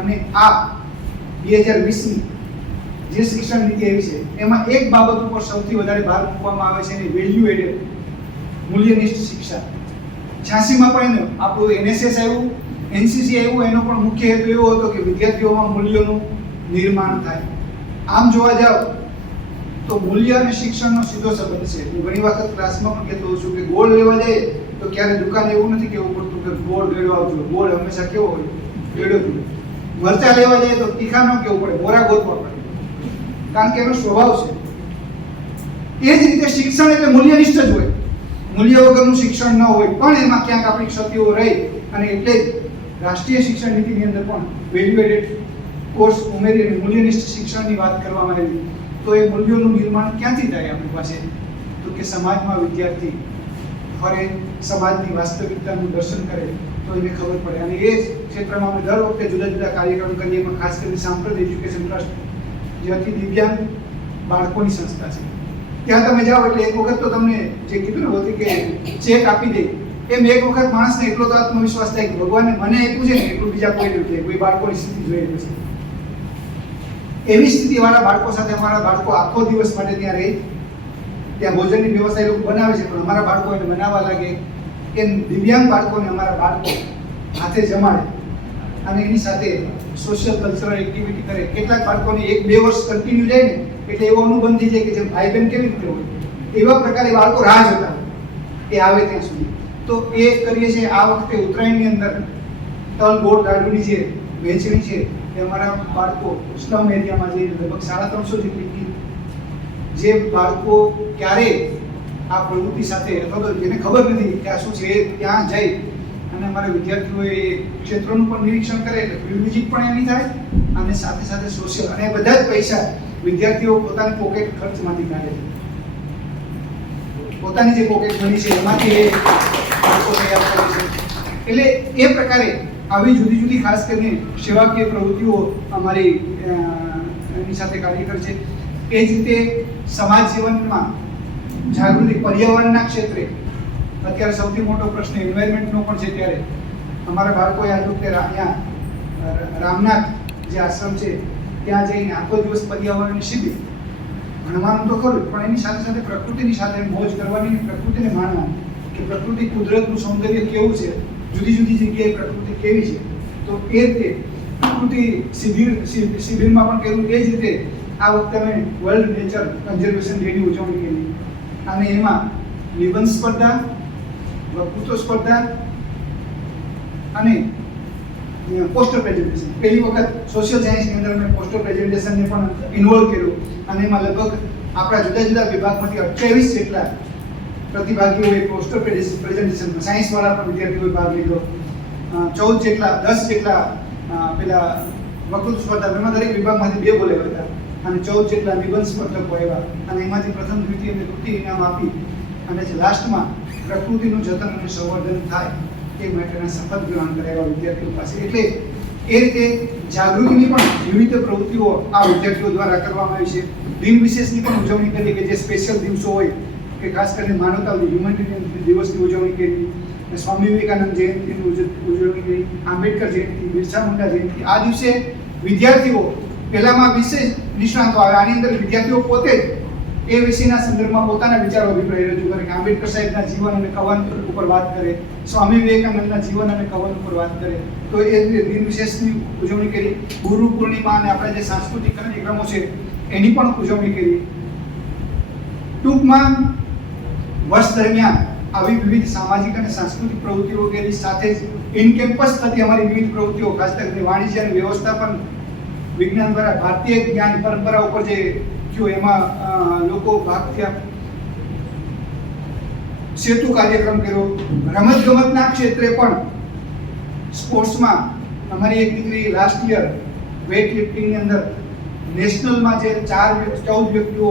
અને આ 2020ની જે શિક્ષણ નીતિ આવી છે એમાં એક બાબત ઉપર સૌથી વધારે ભાર મૂકવામાં આવે છે અને વેલ્યુ એડેડ મૂલ્યનિષ્ઠ શિક્ષા. 86માં પણ એનું આપણું NSS આવ્યું, NCC આવ્યું, એનો પણ મુખ્ય હેતુ એવો હતો કે વિદ્યાર્થીઓમાં મૂલ્યોનું નિર્માણ થાય. આમ જોવા જાવ તો મૂલ્ય અને શિક્ષણનો સીધો સંબંધ છે. હું ઘણી વખત ક્લાસમાં પણ કહેતો હોઉં છું કે ગોળ લેવા જઈએ તો ક્યારે દુકાને એવું નથી કહેવું પડતું કે ગોળ ગળ્યો આવજો. ગોળ હંમેશા કેવો હોય, ગળ્યો જ હોય. મરચા લેવા જઈએ તો તીખા ન કહેવું પડે, મોરા ગોતવા પડે, કારણ કે એનો સ્વભાવ છે. એ જ રીતે શિક્ષણ એટલે મૂલ્યનિષ્ઠ જ હોય. મૂલ્ય વગરનું શિક્ષણ ન હોય, પણ એમાં ક્યાંક આપણી ક્ષતિઓ રહી, અને એટલે જ રાષ્ટ્રીય શિક્ષણ નીતિની અંદર પણ વેલ્યુ એડેડ કોર્સ ઉમેરી અને મૂલ્યનિષ્ઠ શિક્ષણની વાત કરવામાં આવી. તો એ મૂલ્યોનું નિર્માણ ક્યાંથી થાય આપણી પાસે, તો કે સમાજમાં વિદ્યાર્થી ફરે, સમાજની વાસ્તવિકતાનું દર્શન કરે તો એને ખબર પડે. અને એ જ ક્ષેત્રમાં અમે દર વખતે જુદા જુદા કાર્યક્રમ કરીએ. એમાં ખાસ કરીને સાંપ્રત એજ્યુકેશન ટ્રસ્ટ જે અતિ દિવ્યાંગ બાળકોની સંસ્થા છે, ત્યાં તમે જાઓ એટલે એક વખત તો તમને જે કીધું ને હોતી કે ચેક આપી દે, એમ એક વખત માણસને એટલો તો આત્મવિશ્વાસ થાય કે ભગવાને મને આપ્યું છે ને એટલું બીજા કોઈ નથી, કોઈ બાળકોની સ્થિતિ જોઈએ છે. એવી સ્થિતિવાળા બાળકો સાથે અમારા બાળકો આખો દિવસ માટે ત્યાં રહે. ત્યાં ભોજનની વ્યવસ્થા એ લોકો બનાવે છે, પણ અમારા બાળકો એને બનાવવા લાગે કે દિવ્યાંગ બાળકોને અમારા બાળકો હાથે જમાડે અને એની સાથે સોશિયલ કલ્ચરલ એક્ટિવિટી કરે. કેટલાક બાળકોને 1-2 વર્ષ કન્ટિન્યુ જાય ને એટલે એવો અનુબંધ થઈ જાય કે જેમ ભાઈ બહેન કેવી રીતે હોય એવા પ્રકારે બાળકો રાહ જોતા એ આવે ત્યાં સુધી. તો એ કરીએ છીએ. આ વખતે ઉત્તરાયણની અંદર તલ ગોળ લાડુની જે વહેંચણી છે એ અમારા બાળકો સ્લમ એરિયામાં જઈને લગભગ 350 જેટલી જે બાળકો ક્યારે આ પ્રવૃત્તિ સાથે અથવા તો જેને ખબર નથી કે આ શું છે એ ત્યાં જઈ અને અમારા વિદ્યાર્થીઓએ એ ક્ષેત્રોનું પણ નિરીક્ષણ કરે એટલે ફિલ્ડ વિઝિટ પણ એની થાય અને સાથે સાથે સોશિયલ, અને બધા જ પૈસા વિદ્યાર્થીઓ પોતાની પોકેટ ખર્ચમાંથી કાઢે છે. પોતાની જે પોકેટ મની છે એમાંથી એ બાળકો તૈયાર કરે છે. એટલે એ પ્રકારે આવી જુદી જુદી ખાસ કરીને સેવાકીય પ્રવૃત્તિઓ અમારી એની સાથે કાર્ય કરે છે. એ જ રીતે સમાજ જીવનમાં જાગૃતિ, પર્યાવરણના ક્ષેત્રે અત્યારે સૌથી મોટો પ્રશ્ન એન્વાયરમેન્ટનો પણ છે. ત્યારે અમારા બાળકોએ આ વખતે અહીંયા રામનાથ જે આશ્રમ છે ત્યાં જઈને આખો દિવસ પર્યાવરણની શિબિર ભણવાનું તો ખરું પણ એની સાથે સાથે પ્રકૃતિની સાથે મોજ કરવાની અને પ્રકૃતિને માણવાની કે પ્રકૃતિ કુદરતનું સૌંદર્ય કેવું છે, જુદી જુદી જગ્યાએ પ્રકૃતિ કેવી છે. તો એ રીતે પ્રકૃતિ શિબિરમાં પણ કર્યું. એ જ રીતે આ વખતે અમે વર્લ્ડ નેચર કન્ઝર્વેશન ડેની ઉજવણી કરી અને એમાં નિબંધ સ્પર્ધા, વક્તૃત્વ સ્પર્ધા અને પોસ્ટર પ્રેઝન્ટેશન. પહેલી વખત સોશિયલ સાયન્સની અંદર અમે પોસ્ટર પ્રેઝન્ટેશનને પણ ઇન્વોલ્વ કર્યું અને એમાં લગભગ આપણા જુદા જુદા વિભાગમાંથી 28 જેટલા પ્રતિભાગીઓએ પોસ્ટર પ્રેઝન્ટેશનમાં સાયન્સવાળા પણ વિદ્યાર્થીઓએ ભાગ લીધો. 10 જેટલા પેલા વક્તૃત્વ સ્પર્ધા, એમાં દરેક વિભાગમાંથી 2 બોલાવ્યા હતા અને 14 જેટલા નિબંધ સ્પર્ધકો આવ્યા અને એમાંથી પ્રથમ, દ્વિતીય અને તૃતીય ઇનામ આપી અને લાસ્ટમાં પ્રકૃતિનું જતન અને સંવર્ધન થાય એ માટેના શપથ ગ્રહણ કરાવ્યા વિદ્યાર્થીઓ પાસે. એટલે એ રીતે જાગૃતિની પણ વિવિધ પ્રવૃત્તિઓ આ વિદ્યાર્થીઓ દ્વારા કરવામાં આવી છે. દિન વિશેષની પણ ઉજવણી કરી કે જે સ્પેશિયલ દિવસો હોય કે ખાસ કરીને માનવતા હ્યુમેનિટેરિયન દિવસની ઉજવણી કરી, સ્વામી વિવેકાનંદ જયંતિની ઉજવણી કરી, આંબેડકર જયંતિ, બિરસા મુંડા જયંતિ. આ દિવસે વિદ્યાર્થીઓ પહેલામાં વિશેષ નિષ્ણાતો આવે. આની અંદર વિદ્યાર્થીઓ પોતે જ એ વિષયના સંદર્ભમાં પોતાના વિચારો અભિપ્રાય રજૂ કરે કે આંબેડકર સાહેબના જીવન અને કવન ઉપર વાત કરે, સ્વામી વિવેકાનંદના જીવન અને કવન ઉપર વાત કરે. તો એ દિન વિશેષની ઉજવણી કરી. ગુરુ પૂર્ણિમા અને આપણા જે સાંસ્કૃતિક કાર્યક્રમો છે એની પણ ઉજવણી કરી. ટૂંકમાં વર્ષ દરમિયાન આવી વિવિધ સામાજિક અને સાંસ્કૃતિક પ્રવૃત્તિઓ કરી, સાથે જ ઇન કેમ્પસ થતી અમારી વિવિધ પ્રવૃત્તિઓ, ખાસ કરીને વાણિજ્ય અને વ્યવસ્થાપન વિજ્ઞાન દ્વારા ભારતીય જ્ઞાન પરંપરા ઉપર જે થયું એમાં લોકો ભાગ થયા. સેતુ કાર્યક્રમ કર્યો. રમત ગમતના ક્ષેત્રે પણ સ્પોર્ટ્સમાં અમારી એક દીકરી લાસ્ટ યર વેઇટ લિફ્ટિંગની અંદર નેશનલમાં જે 14 વ્યક્તિઓ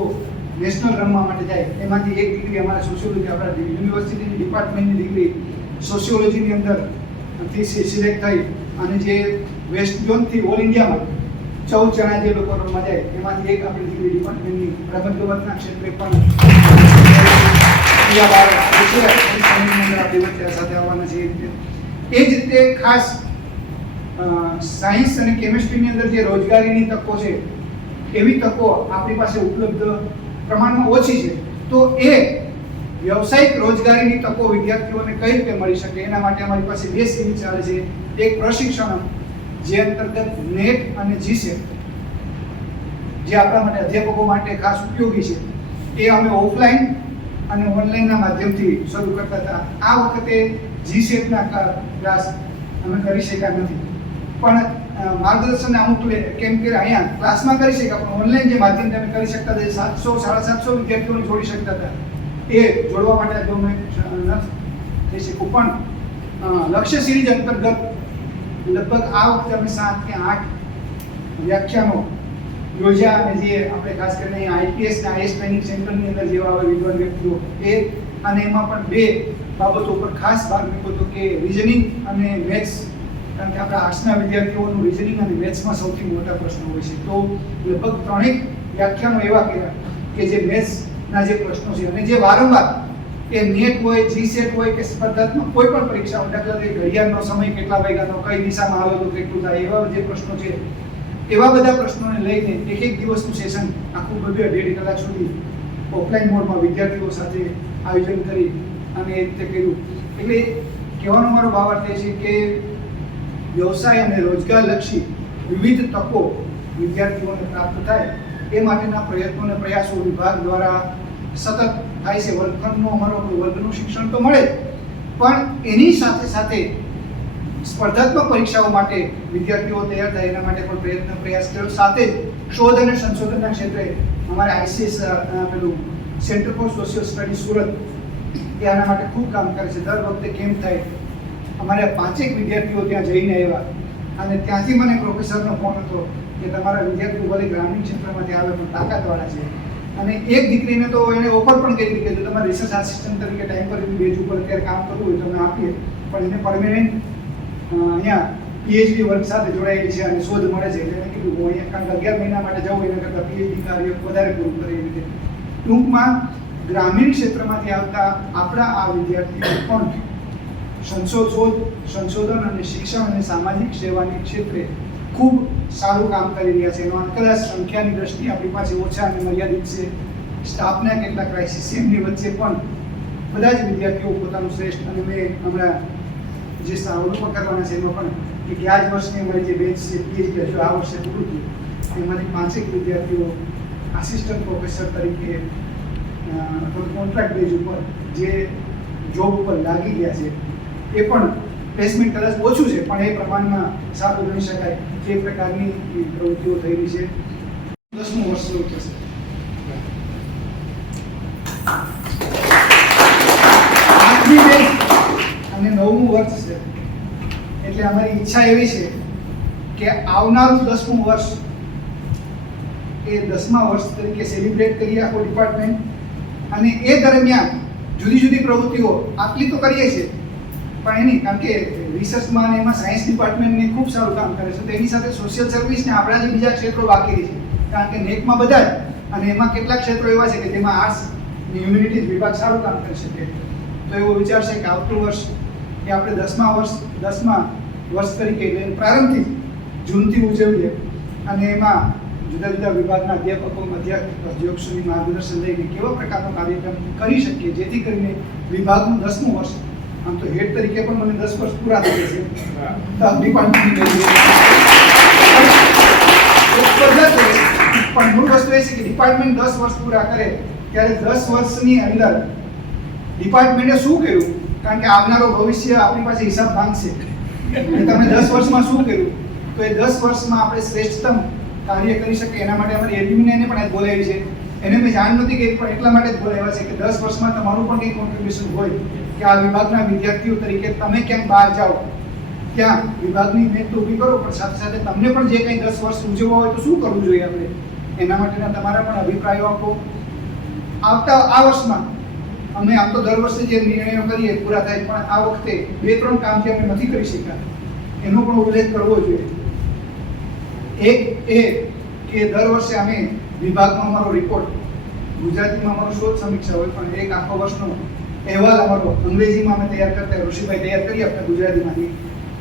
નેશનલ રમવા માટે જાય એમાંથી એક દીકરી અમારા સોશિયોલોજી, આપણા યુનિવર્સિટીની ડિપાર્ટમેન્ટની દીકરી સોશિયોલોજીની અંદરથી સિલેક્ટ થઈ અને જે વેસ્ટ ઝોનથી ઓલ ઇન્ડિયામાં 14 જણા જે લોકો રમવા જાય એમાંથી એક આપણી દીકરી ડિપાર્ટમેન્ટની રમતગમતના ક્ષેત્રે પણ સાથે આવવાના છે. એ જ રીતે ખાસ સાયન્સ અને કેમિસ્ટ્રીની અંદર જે રોજગારીની તકો છે એવી તકો આપણી પાસે ઉપલબ્ધ પ્રમાણમાં ઓછી છે. તો એ વ્યવસાયિક રોજગારીની તકો વિદ્યાર્થીઓને કઈ રીતે મળી શકે એના માટે અમારી પાસે 2 સેમિનાર ચાલે છે. એક પ્રશિક્ષણ જે અંતર્ગત નેટ અને જીસેટ જે આપણા માટે અધ્યાપકો માટે ખાસ ઉપયોગી છે એ અમે ઓફલાઈન અને ઓનલાઈનના માધ્યમથી શરૂ કરતા હતા. આ વખતે જીસેટના ક્લાસ અમે કરી શક્યા નથી, પણ માર્ગદર્શન અમુક કેમ કે અહીંયા ક્લાસમાં કરી શક્યા પણ ઓનલાઈન જે માધ્યમથી અમે કરી શકતા હતા, 700 750 વિદ્યાર્થીઓને જોડી શકતા હતા, એ જોડવા માટે જો અમે થઈ શકું. પણ લક્ષ્ય સિરીઝ અંતર્ગત લગભગ આ વખતે અમે 7 કે 8 વ્યાખ્યાનો યોજ્યા અને જે આપણે ખાસ કરીને આઈપીએસ અને આઈએસ ટ્રેનિંગ સેન્ટરની અંદર જેવા આવે વિદ્વાન વ્યક્તિઓ એ, અને એમાં પણ 2 બાબતો ઉપર ખાસ ભાગ મૂક્યો હતો કે રિઝનિંગ અને મેથ્સ. કારણ કે આપણા આર્ટ્સના વિદ્યાર્થીઓનું રિઝનિંગ અને મેથ્સમાં સૌથી મોટા પ્રશ્નો હોય છે. તો લગભગ 3 વ્યાખ્યાનો એવા કર્યા કે જે મેથ્સના જે પ્રશ્નો છે અને જે વારંવાર એ નેટ હોય, જીસેટ હોય કે સ્પર્ધાત્મક કોઈ પણ પરીક્ષા હોય, દાખલા તરીકે ઘડિયાળનો સમય કેટલા વાગ્યાનો, કઈ દિશામાં આવે તો કેટલું થાય, એવા જે પ્રશ્નો છે એવા બધા પ્રશ્નોને લઈને એક દિવસનું સેશન આખું 2.5 કલાક સુધી ઓફલાઈન મોડમાં વિદ્યાર્થીઓ સાથે આયોજન કરી અને એ રીતે કર્યું. એટલે કહેવાનો મારો ભાવાર્થ એ છે કે વ્યવસાય અને રોજગારલક્ષી વિવિધ તકો વિદ્યાર્થીઓને પ્રાપ્ત થાય એ માટેના પ્રયત્નો અને પ્રયાસો વિભાગ દ્વારા સતત થાય છે. વર્ગખંડનું અમારો વર્ગનું શિક્ષણ તો મળે, પણ એની સાથે સાથે સ્પર્ધાત્મક પરીક્ષાઓ માટે વિદ્યાર્થીઓ તૈયાર થાય એના માટે પણ પ્રયાસ કર્યો. સાથે જ શોધ અને સંશોધનના ક્ષેત્રે અમારે આઈસીએસ પેલું centre for social study Surat એ આના માટે ખૂબ કામ કરે છે. દર વખતે કેમ્પ થાય, અમારે 5 વિદ્યાર્થીઓ ત્યાં જઈને આવ્યા અને ત્યાંથી મને પ્રોફેસરનો ફોન હતો કે તમારા વિદ્યાર્થીઓ ભલે ગ્રામીણ ક્ષેત્રમાંથી આવે પણ તાકાતવાળા છે. અને એક દીકરીને તો એને ઓફર પણ કરી કે જો તમારે રિસર્ચ આસિસ્ટન્ટ તરીકે ટાઈમ પર બેઝ ઉપર અત્યારે કામ કરવું હોય તો અમે આપીએ, પણ એને પરમેનન્ટ અહીંયા પીએચડી વર્ક સાથે જોડાયેલી છે અને શોધ મળે છે. એટલે કીધું હું અહીંયા કારણ કે 11 મહિના માટે જાઉં એના કરતાં પીએચડી કાર્ય વધારે પૂરું કરે એવી રીતે. ટૂંકમાં ગ્રામીણ ક્ષેત્રમાંથી આવતા આપણા આ વિદ્યાર્થીઓ પણ સંશોધન અને શિક્ષણ અને સામાજિક સેવાની ક્ષેત્રે ખૂબ સારું કામ કરી રહ્યા છે. એનો કદાચ સંખ્યાની દ્રષ્ટિએ આપણી પાસે ઓછા અને મર્યાદિત છે, સ્ટાફના કેટલા ક્રાઇસિસ છે, એમની વચ્ચે પણ બધા જ વિદ્યાર્થીઓ પોતાનું શ્રેષ્ઠ, અને મેં હમણાં જે અવલોકન કરવાના છે એમાં પણ કે ગયા જ વર્ષની અમારી જે બેચ છે PhD હજુ આ વર્ષે પૂરું થયું, એમાંથી 5 વિદ્યાર્થીઓ આસિસ્ટન્ટ પ્રોફેસર તરીકે કોન્ટ્રાક્ટ બેઝ ઉપર જે જોબ ઉપર લાગી ગયા છે. એ પણ પ્લેસમેન્ટ કદાચ ઓછું છે પણ એ પ્રમાણમાં સારું ગણી શકાય કે એ પ્રકારની પ્રવૃત્તિઓ થઈ રહી છે. 10મું વર્ષ શરૂ થશે. આઠમી બેચ અને 9મું વર્ષ છે, એટલે અમારી ઈચ્છા એવી છે કે આવનારું 10મું વર્ષ એ 10મા વર્ષ તરીકે સેલિબ્રેટ કરીએ આખો ડિપાર્ટમેન્ટ, અને એ દરમિયાન જુદી જુદી પ્રવૃત્તિઓ આટલી તો કરીએ છીએ પણ એની, કારણ કે રિસર્ચમાં અને એમાં સાયન્સ ડિપાર્ટમેન્ટને ખૂબ સારું કામ કરે છે, તો એની સાથે સોશિયલ સર્વિસ ને આપણા જે બીજા ક્ષેત્રો બાકી છે, કારણ કે નેકમાં બધા જ, અને એમાં કેટલાક ક્ષેત્રો એવા છે કે જેમાં આર્ટ્સ અને હ્યુમેનિટીઝ વિભાગ સારું કામ કરી શકે. તો એવો વિચાર છે કે આવતું વર્ષ એ આપણે 10મા વર્ષ તરીકે એટલે પ્રારંભથી જૂનથી ઉજવીએ, અને એમાં જુદા જુદા વિભાગના અધ્યાપકો અધ્યાપક સુધી માર્ગદર્શન લઈને કેવા પ્રકારનો કાર્યક્રમ કરી શકીએ જેથી કરીને વિભાગનું 10મું વર્ષ, આમ તો હેડ તરીકે પણ મને 10 વર્ષ પૂરા થઈ જશે ડિપાર્ટમેન્ટની, પણ મૂળ વસ્તુ એ છે કે ડિપાર્ટમેન્ટ 10 વર્ષ પૂરા કરે ત્યારે 10 વર્ષની અંદર ડિપાર્ટમેન્ટે શું કર્યું, કારણ કે આવનારો ભવિષ્ય આપણી પાસે હિસાબ માંગશે કે તમે 10 વર્ષમાં શું કર્યું, તો એ 10 વર્ષમાં આપણે શ્રેષ્ઠતમ કાર્ય કરી શકે એના માટે અમારી એલ્યુમિનાઈને પણ આજ બોલાવી છે. એને મેં જાણ નહોતી કરી પણ એટલા માટે જ બોલાવ્યા છે કે 10 વર્ષમાં તમારું પણ કંઈ કોન્ટ્રીબ્યુશન હોય કે આ વિભાગના વિદ્યાર્થીઓ તરીકે તમે ક્યાંક બહાર જાઓ ત્યાં વિભાગની મેં તો ઊભી કરો, પણ સાથે સાથે તમને પણ જે કંઈ 10 વર્ષ ઉજવવા હોય તો શું કરવું જોઈએ આપણે, એના માટેના તમારા પણ અભિપ્રાયો આપો. આવતા આ વર્ષમાં અમે આમ તો દર વર્ષે જે નિર્ણયો કરીએ પૂરા થાય, પણ આ વખતે 2-3 કામ જે અમે નથી કરી શક્યા એનો પણ ઉલ્લેખ કરવો જોઈએ. એક એ કે દર વર્ષે અમે વિભાગમાં અમારો રિપોર્ટ, ગુજરાતીમાં અમારો શોધ સમીક્ષા હોય પણ એક આખો વર્ષનો અહેવાલ અમારો અંગ્રેજીમાં અમે તૈયાર કરતા, ઋષિભાઈ તૈયાર કરી આપતા ગુજરાતીમાંથી,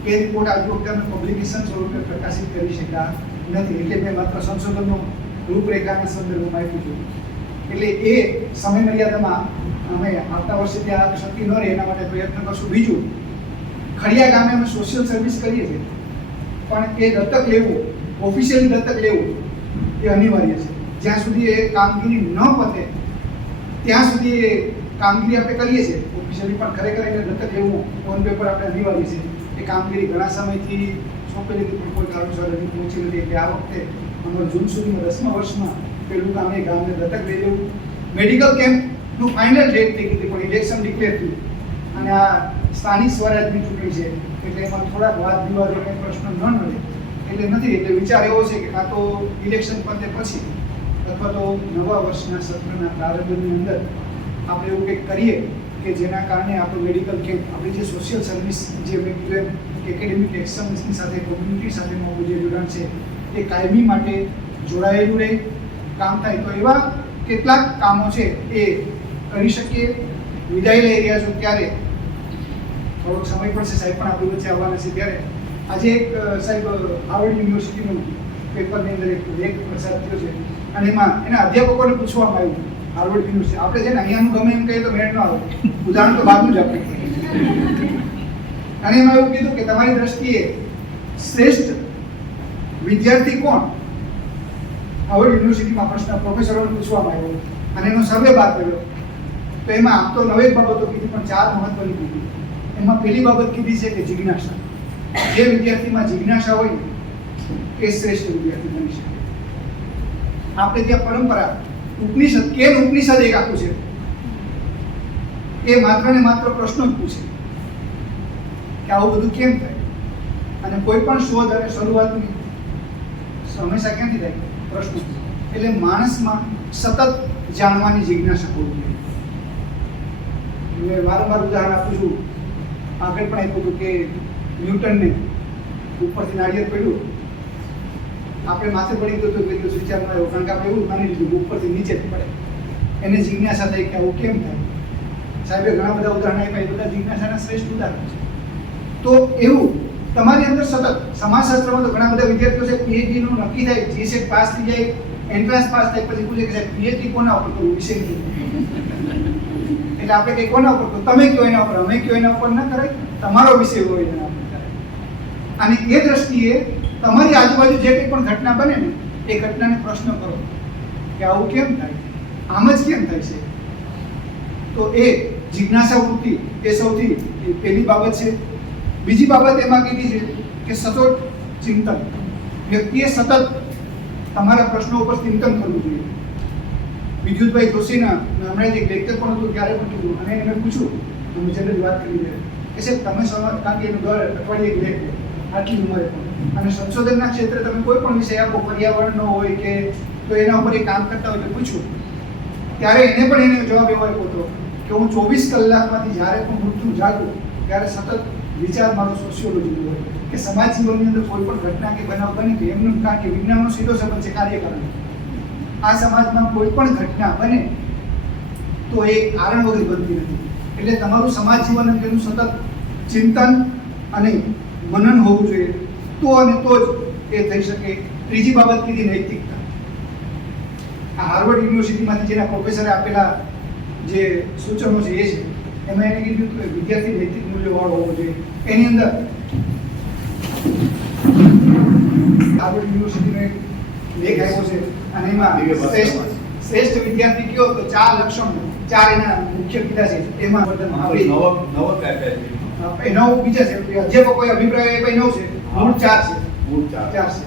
એ રિપોર્ટ આજ વખતે અમે પબ્લિકેશન સ્વરૂપે પ્રકાશિત કરી શક્યા નથી, એટલે મેં માત્ર સંશોધનનો રૂપરેખાના સંદર્ભમાં આપ્યું છું. એટલે એ સમય મર્યાદામાં અમે આવતા વર્ષે ત્યાં શક્તિ ન રહે એના માટે પ્રયત્ન કરશું. બીજું, ખડિયા ગામે અમે સોશિયલ સર્વિસ કરીએ છીએ પણ એ દત્તક લેવું, ઓફિશિયલી દત્તક લેવું એ અનિવાર્ય છે. જ્યાં સુધી એ કામગીરી ન પતે ત્યાં સુધી એ કામગીરી આપણે કરીએ છીએ ઓફિશિયલી, પણ ખરેખર એને દત્તક લેવું ઓન પેપર આપણે અનિવાર્ય છે. એ કામગીરી ઘણા સમયથી સોંપેલી હતી પણ કોઈ કારણસર હજી પહોંચી નથી, એટલે આ વખતે અમારું જૂન સુધીમાં 10મા વર્ષમાં પેલું કામ એ ગામને દત્તક લઈ લેવું. મેડિકલ કેમ્પનું ફાઇનલ ડેટ થઈ ગઈ પણ ઇલેક્શન ડિક્લેર થયું, અને આ સ્થાનિક સ્વરાજની ચૂંટણી છે એટલે એમાં થોડાક વાદ વિવાદો કંઈ પ્રશ્ન ન નડે એટલે નથી. એટલે વિચાર એવો છે કે કાં તો ઇલેક્શન પતે પછી અથવા તો નવા વર્ષના સત્રના પ્રારંભની અંદર આપણે એવું કંઈક કરીએ કે જેના કારણે આપણું મેડિકલ કેમ્પ, આપણી જે સોશિયલ સર્વિસ, જે મેં કીધું એકેડેમિક એક્સલન્સની સાથે કોમ્યુનિટી સાથેનું જે જોડાણ છે એ કાયમી માટે જોડાયેલું રહે, કામ થાય. તો એવા કેટલાક કામો છે એ કરી શકીએ. વિદાય લઈ રહ્યા છો ત્યારે થોડોક સમય પડશે, સાહેબ પણ આપણી વચ્ચે આવવાના છે ત્યારે આજે એક સાહેબ હાર્વર્ડ યુનિવર્સિટીનું પેપરની અંદર એક લેખ પ્રસાર થયો છે અને એમાં એના અધ્યાપકોને પૂછવામાં આવ્યું, હાર્વર્ડ યુનિવર્સિટી આપણે છે ને અહીંયાનું ગમે એમ કહીએ તો મેળ ન આવે, ઉદાહરણ તો બહારનું જ આપણે, અને એમાં એવું કીધું કે તમારી દ્રષ્ટિએ શ્રેષ્ઠ વિદ્યાર્થી કોણ, હાર્વર્ડ યુનિવર્સિટીમાં પ્રશ્ન પ્રોફેસરોને પૂછવામાં આવ્યો અને એનો સર્વે બહાર કર્યો. તો એમાં આમ તો 9 બાબતો કીધી પણ 4 મહત્વની કીધી. એમાં પહેલી બાબત કીધી છે કે જિજ્ઞાસા. જે વિદ્યાર્થીમાં જિજ્ઞાસા હોય એ શ્રેષ્ઠ વિદ્યાર્થી બની શકે. આપણે ત્યાં પરંપરા ઉપનિષદ, કેન ઉપનિષદ એક આખું છે, એ માત્ર ને માત્ર પ્રશ્નો જ પૂછે કે આવું બધું કેમ થાય, અને કોઈ પણ શોધ અને શરૂઆતની હંમેશા ક્યાંથી થાય? પ્રશ્નો. એટલે માણસમાં સતત જાણવાની જિજ્ઞાસા હોવી જોઈએ. મેં વારંવાર ઉદાહરણ આપું છું, આગળ પણ આપ્યું હતું કે ન્યૂટનને ઉપરથી નાળિયેર પડ્યું, આપણે માથે પડી ગયું તો કોઈ દિવસ વિચારમાં આવ્યો, કારણ કે આપણે એવું માની લીધું ઉપરથી નીચે જ પડે. એને જિજ્ઞાસા થઈ કે આવું કેમ થાય. સાહેબે ઘણા બધા ઉદાહરણ આપ્યા, એ બધા જિજ્ઞાસાના શ્રેષ્ઠ ઉદાહરણ છે. તો એવું તમારી અંદર સતત સમાજશાસ્ત્રમાં તો ઘણા બધા વિદ્યાર્થીઓ છે PhD નું નક્કી થાય, GSET પાસ થઈ જાય એન્ટ્રન્સ પાસ થાય પછી પૂછે કે સાહેબ પીએચડી કોના ઉપર કરવું વિષય નહીં. એટલે આપણે કઈ કોના ઉપર કરવું? તમે કયો એના ઉપર, અમે કયો એના ઉપર ના કરાય, તમારો વિષય હોય એના ઉપર કરાય. અને એ દ્રષ્ટિએ તમારી આજુબાજુ જે કંઈ પણ ઘટના બને ને એ ઘટનાને પ્રશ્ન કરો કે આવું કેમ થાય, આમ જ કેમ થાય છે. તો એ જિજ્ઞાસા વૃત્તિ એ સૌથી પહેલી બાબત છે. બીજી બાબત એમાં કીધી છે કે સચોટ ચિંતન. વ્યક્તિએ સતત તમારા પ્રશ્નો ઉપર ચિંતન કરવું જોઈએ. વિદ્યુતભાઈ જોશીના હમણાં એક લેક્ચર પણ હતું ત્યારે પણ કીધું, અને એને પૂછ્યું, હું જનરલ વાત કરી દે કે સાહેબ તમે કારણ કે એનું દર અઠવાડિયે એક લેખ આટલી ઉંમરે પણ, અને સંશોધનના ક્ષેત્રે તમે કોઈ પણ વિષય આપો, પર્યાવરણનો હોય કે તો એના ઉપર એ કામ કરતા હોય તો પૂછ્યું, ત્યારે એને પણ એને જવાબ એવો આપ્યો હતો કે હું 24 કલાકમાંથી જ્યારે પણ મૃત્યુ જાગું ત્યારે સતત વિચાર મારો સોશિયોલોજી હોય કે સમાજ જીવનની અંદર કોઈ પણ ઘટના કે બનાવ બની તો એમનું, કારણ કે વિજ્ઞાનનો સીધો સંબંધ છે કાર્યકારણ. આ સમાજમાં કોઈ પણ ઘટના બને તો એ કારણ વગર બનતી નથી. એટલે તમારું સમાજ જીવન અંગેનું સતત ચિંતન અને મનન હોવું જોઈએ, તો અને તો જ એ થઈ શકે. ત્રીજી બાબત કીધી નૈતિકતા. આ હાર્વર્ડ યુનિવર્સિટીમાંથી જેના પ્રોફેસરે આપેલા જે સૂચનો છે એ છે, એમાં એને કીધું કે વિદ્યાર્થી નૈતિક મૂલ્યવાળો હોવો જોઈએ. એની અંદર હાર્વર્ડ યુનિવર્સિટીનો એક લેખ આવ્યો છે અને એમાં શ્રેષ્ઠ વિદ્યાર્થી કયો તો 4 લક્ષણો, 4 એના મુખ્ય કીધા છે. એમાં આપણી એ 9 બીજા છે, જે કોઈ અભિપ્રાય એ ભાઈ 9 છે, મૂળ 4 છે. મૂળ 4 4 છે.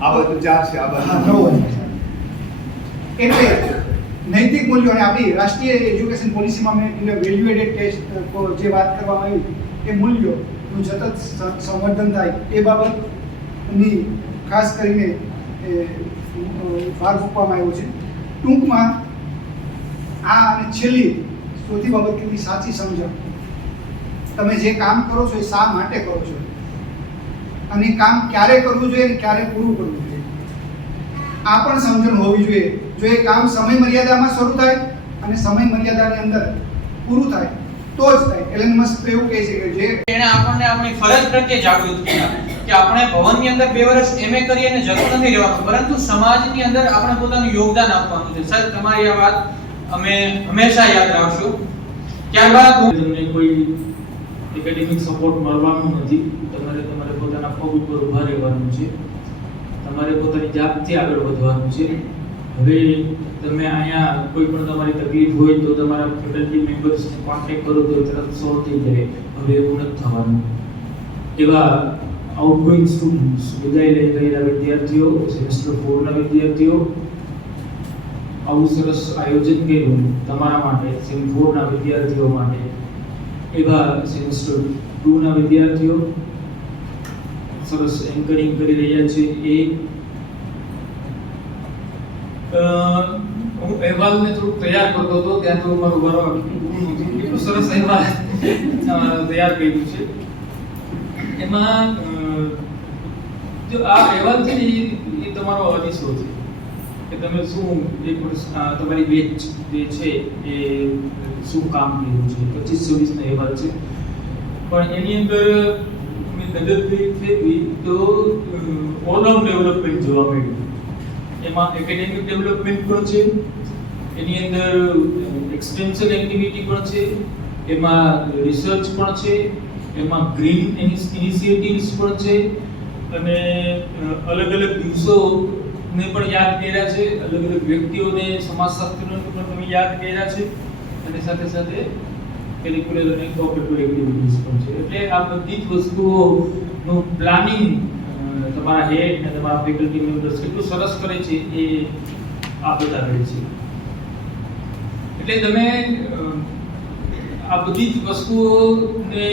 આ બધું 4 છે, આ બધું 9. એટલે નૈતિક મૂલ્યો અને આપણી રાષ્ટ્રીય એજ્યુકેશન પોલિસીમાં મેં વેલ્યુ એડેડ ટેસ્ટ જે વાત કરવામાં આવી એ મૂલ્યોનું સતત સંવર્ધન થાય એ બાબતની ખાસ કરીને ભાર મૂકવામાં આવ્યો છે. ટૂંકમાં આ અને છેલ્લી ચોથી બાબત કીધી સાચી સમજણ. તમે જે કામ કરો છો એ શા માટે કરો છો, અને કામ ક્યારે કરવું જોઈએ અને ક્યારે પૂરું કરવું જોઈએ, આ પણ સમજણ હોવી જોઈએ. જો એ કામ સમય મર્યાદામાં શરૂ થાય અને સમય મર્યાદાની અંદર પૂરું થાય તો જ થાય. એલન મસ્ક એવું કહે છે કે જે એને આપણને આપણી ફરજ પ્રત્યે જાગૃત કર્યા કે આપણે ભવનની અંદર 2 વર્ષ MA કરીએ અને જતું નથી રહેવાનું, પરંતુ સમાજની અંદર આપણે પોતાનું યોગદાન આપવાનું છે. સર, તમારી આ વાત અમે હંમેશા યાદ રાખશું. ત્યારબાદ તમને કોઈ એકેડેમિક સપોર્ટ મળવાનું નથી. તમારે પોતાના પગ ઉપર ઊભા રહેવાનું છે. તમારે પોતાની જાતથી આગળ વધવાનું છે. હવે તમે અહીંયા કોઈ પણ તમારી તકલીફ હોય તો તમારા ફેકલ્ટી મેમ્બર્સને કોન્ટેક્ટ કરો તો તરત સોલ્વ થઈ જાય. હવે એવું નથી થવાનું. એવા આઉટગોઈંગ સ્ટુડન્ટ્સ, વિદાય લઈ ગયેલા વિદ્યાર્થીઓ, સેમેસ્ટર 4 ના વિદ્યાર્થીઓ, આવું સરસ આયોજન કર્યું તમારા માટે, સેમ 4 ના વિદ્યાર્થીઓ માટે. એવા સેમેસ્ટર 2 ના વિદ્યાર્થીઓ સરસ એન્કરિંગ કરી રહ્યા છે. એ હું અહેવાલને થોડુંક તૈયાર કરતો હતો ત્યાં તો મારું બરાબર એટલું સરસ અહેવાલ તૈયાર કર્યું છે. એમાં જો આ અહેવાલ છે ને એ તમારો અરીસો છે કે તમે શું એક વર્ષ તમારી બેચ જે છે એ શું કામ કર્યું છે. 25-26 નો અહેવાલ છે, પણ એની અંદર મેં નજર ફેરવી તો ઓલ રાઉન્ડ ડેવલપમેન્ટ જોવા મળ્યું. એમાં એકેડેમિક ડેવલપમેન્ટ પણ છે, એની અંદર એક્સટેન્શન એક્ટિવિટી પણ છે, એમાં રિસર્ચ પણ છે, એમાં ગ્રીન ઇનિશિયેટિવ્સ પણ છે, અને અલગ અલગ દિવસોને પણ યાદ કર્યા છે, અલગ અલગ વ્યક્તિઓને, સમાજશાસ્ત્રીઓને પણ તમે યાદ કર્યા છે, અને સાથે સાથે કરિક્યુલર અને કોઓપરેટિવ એક્ટિવિટીઝ પણ છે. એટલે આ બધી જ વસ્તુઓનું પ્લાનિંગ તમારા હેડ અને તમારા ફેકલ્ટી મેમ્બર્સ કેટલું સરસ કરે છે એ આ બતાવે છે. એટલે તમે આ બધી જ વસ્તુઓને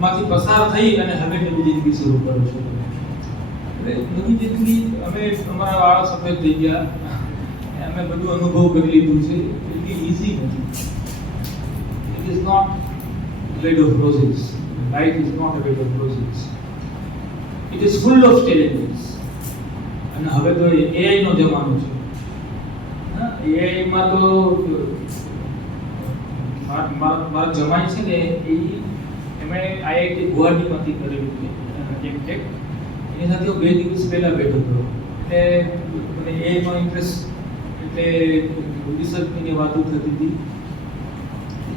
માંથી પસાર થઈ અને હવે નવી જિંદગી શરૂ કરો છો. હવે નવી જિંદગી અમે અમારા વાળા સફેદ થઈ ગયા, અમે બધું અનુભવ કરી લીધું છે. એટલી ઈઝી નથી. It is not bed of roses. Life is not a bed of roses. It is full of challenges. અને હવે તો AI નો જમાનો છે. AI માં તો મારા જમાઈ છે ને એમણે IIT ગુવાહાટીમાંથી કરેલું છે ટેક. એની સાથે હું 2 દિવસ પહેલા બેઠો હતો. એટલે મને એમાં ઇન્ટરેસ્ટ, એટલે રિસર્ચની વાતો થતી હતી.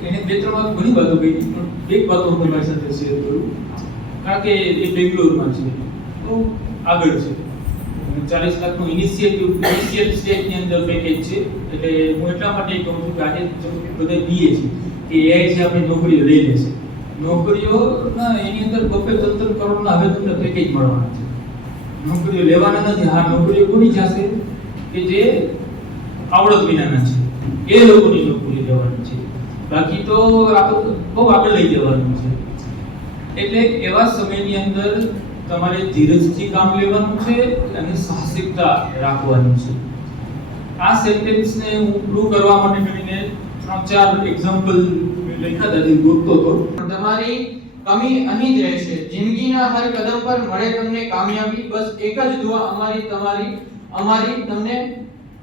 એને 2-3 વાર ઘણી વાતો કહી, પણ એક વાતો હું તમારી સાથે શેર કરું. કારણ કે એ બેંગ્લોરમાં છે, તો આગળ છે. 40 લાખનું ઇનિશિયલ સ્ટેજની અંદર પેકેજ છે. એટલે હું એટલા માટે કહું છું કે આજે બધા કહીએ છીએ કે એઆઈ છે આપણે નોકરીઓ લઈ લેશે. નોકરીઓના એની અંદર 2-3 કરોડના હવે તમને પેકેજ મળવાના છે. નોકરીઓ લેવાના નથી. હા, નોકરીઓ કોની જશે કે જે આવડત વિનાના છે, એ લોકોની નોકરી લેવાની છે. બાકી તો આપણે બહુ આગળ લઈ જવાનું છે. એટલે એવા સમયની અંદર તમારે ધીરજથી કામ લેવાનું છે અને સાહસિકતા રાખવાની છે. આ સેન્ટેન્સને હું પ્રૂવ કરવા માટે કરીને 3-4 એક્ઝામ્પલ લખ્યા હતા, જે ગોતતો હતો. તમારી કમી અહીં જ રહેશે. જિંદગીના હર કદમ પર મળે તમને કામયાબી. બસ એક જ દુઆ અમારી તમને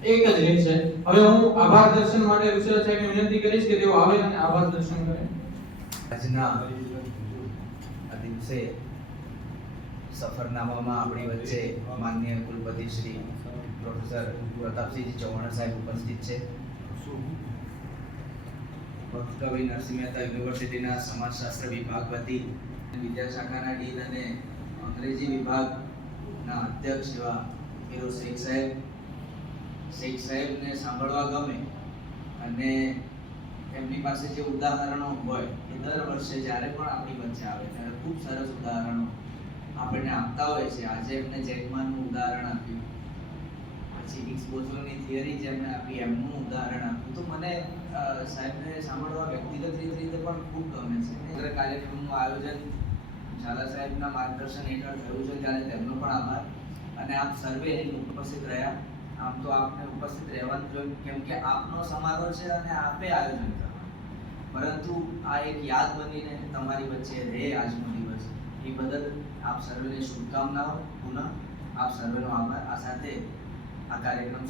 એક જ રહેશે. હવે હું આભાર દર્શન માટે ઋષિરાજ સાહેબને વિનંતી કરીશ કે તેઓ આવે અને આભાર દર્શન કરે. આજના આ દિવસે સફરનામામાં આપણી વચ્ચે માનનીય કુલપતિ શ્રી પ્રોફેસર પ્રતાપસિંહજી ચૌહાણ સાહેબ ઉપસ્થિત છે. કવિ નરસિંહ મહેતા યુનિવર્સિટીના સમાજશાસ્ત્ર વિભાગ વતી વિદ્યાશાખાના ડીન અને અંગ્રેજી વિભાગના અધ્યક્ષ એવા ફિરોઝ શેખ સાહેબને સાંભળવા ગમે અને એમની પાસે જે ઉદાહરણો હોય એ દર વર્ષે જ્યારે પણ આપણી વચ્ચે આવે ત્યારે ખૂબ સરસ ઉદાહરણો આપણને આપતા હોય છે. આજે એમને જેકમાનનું ઉદાહરણ આપ્યું, પછી હિગ્સ બોસોનની થિયરી જેમણે આપી એમનું ઉદાહરણ આપ્યું. તો મને સાહેબને સાંભળવા વ્યક્તિગત રીતે પણ ખૂબ ગમે છે. કાર્યક્રમનું આયોજન ઝાલા સાહેબના માર્ગદર્શન હેઠળ થયું છે, ત્યારે તેમનો પણ આભાર. અને આપ સર્વે ઉપસ્થિત રહ્યા. આમ તો આપને ઉપસ્થિત રહેવાનું જોઈએ, કેમ કે આપનો સમારોહ છે અને આપે આયોજન કરવાનું, પરંતુ આ એક યાદ બનીને તમારી વચ્ચે રહે આજનો દિવસ, એ બદલ આપ સર્વેને શુભકામનાઓ. પુનઃ આપ સર્વેનો આભાર. આ સાથે આ કાર્યક્રમ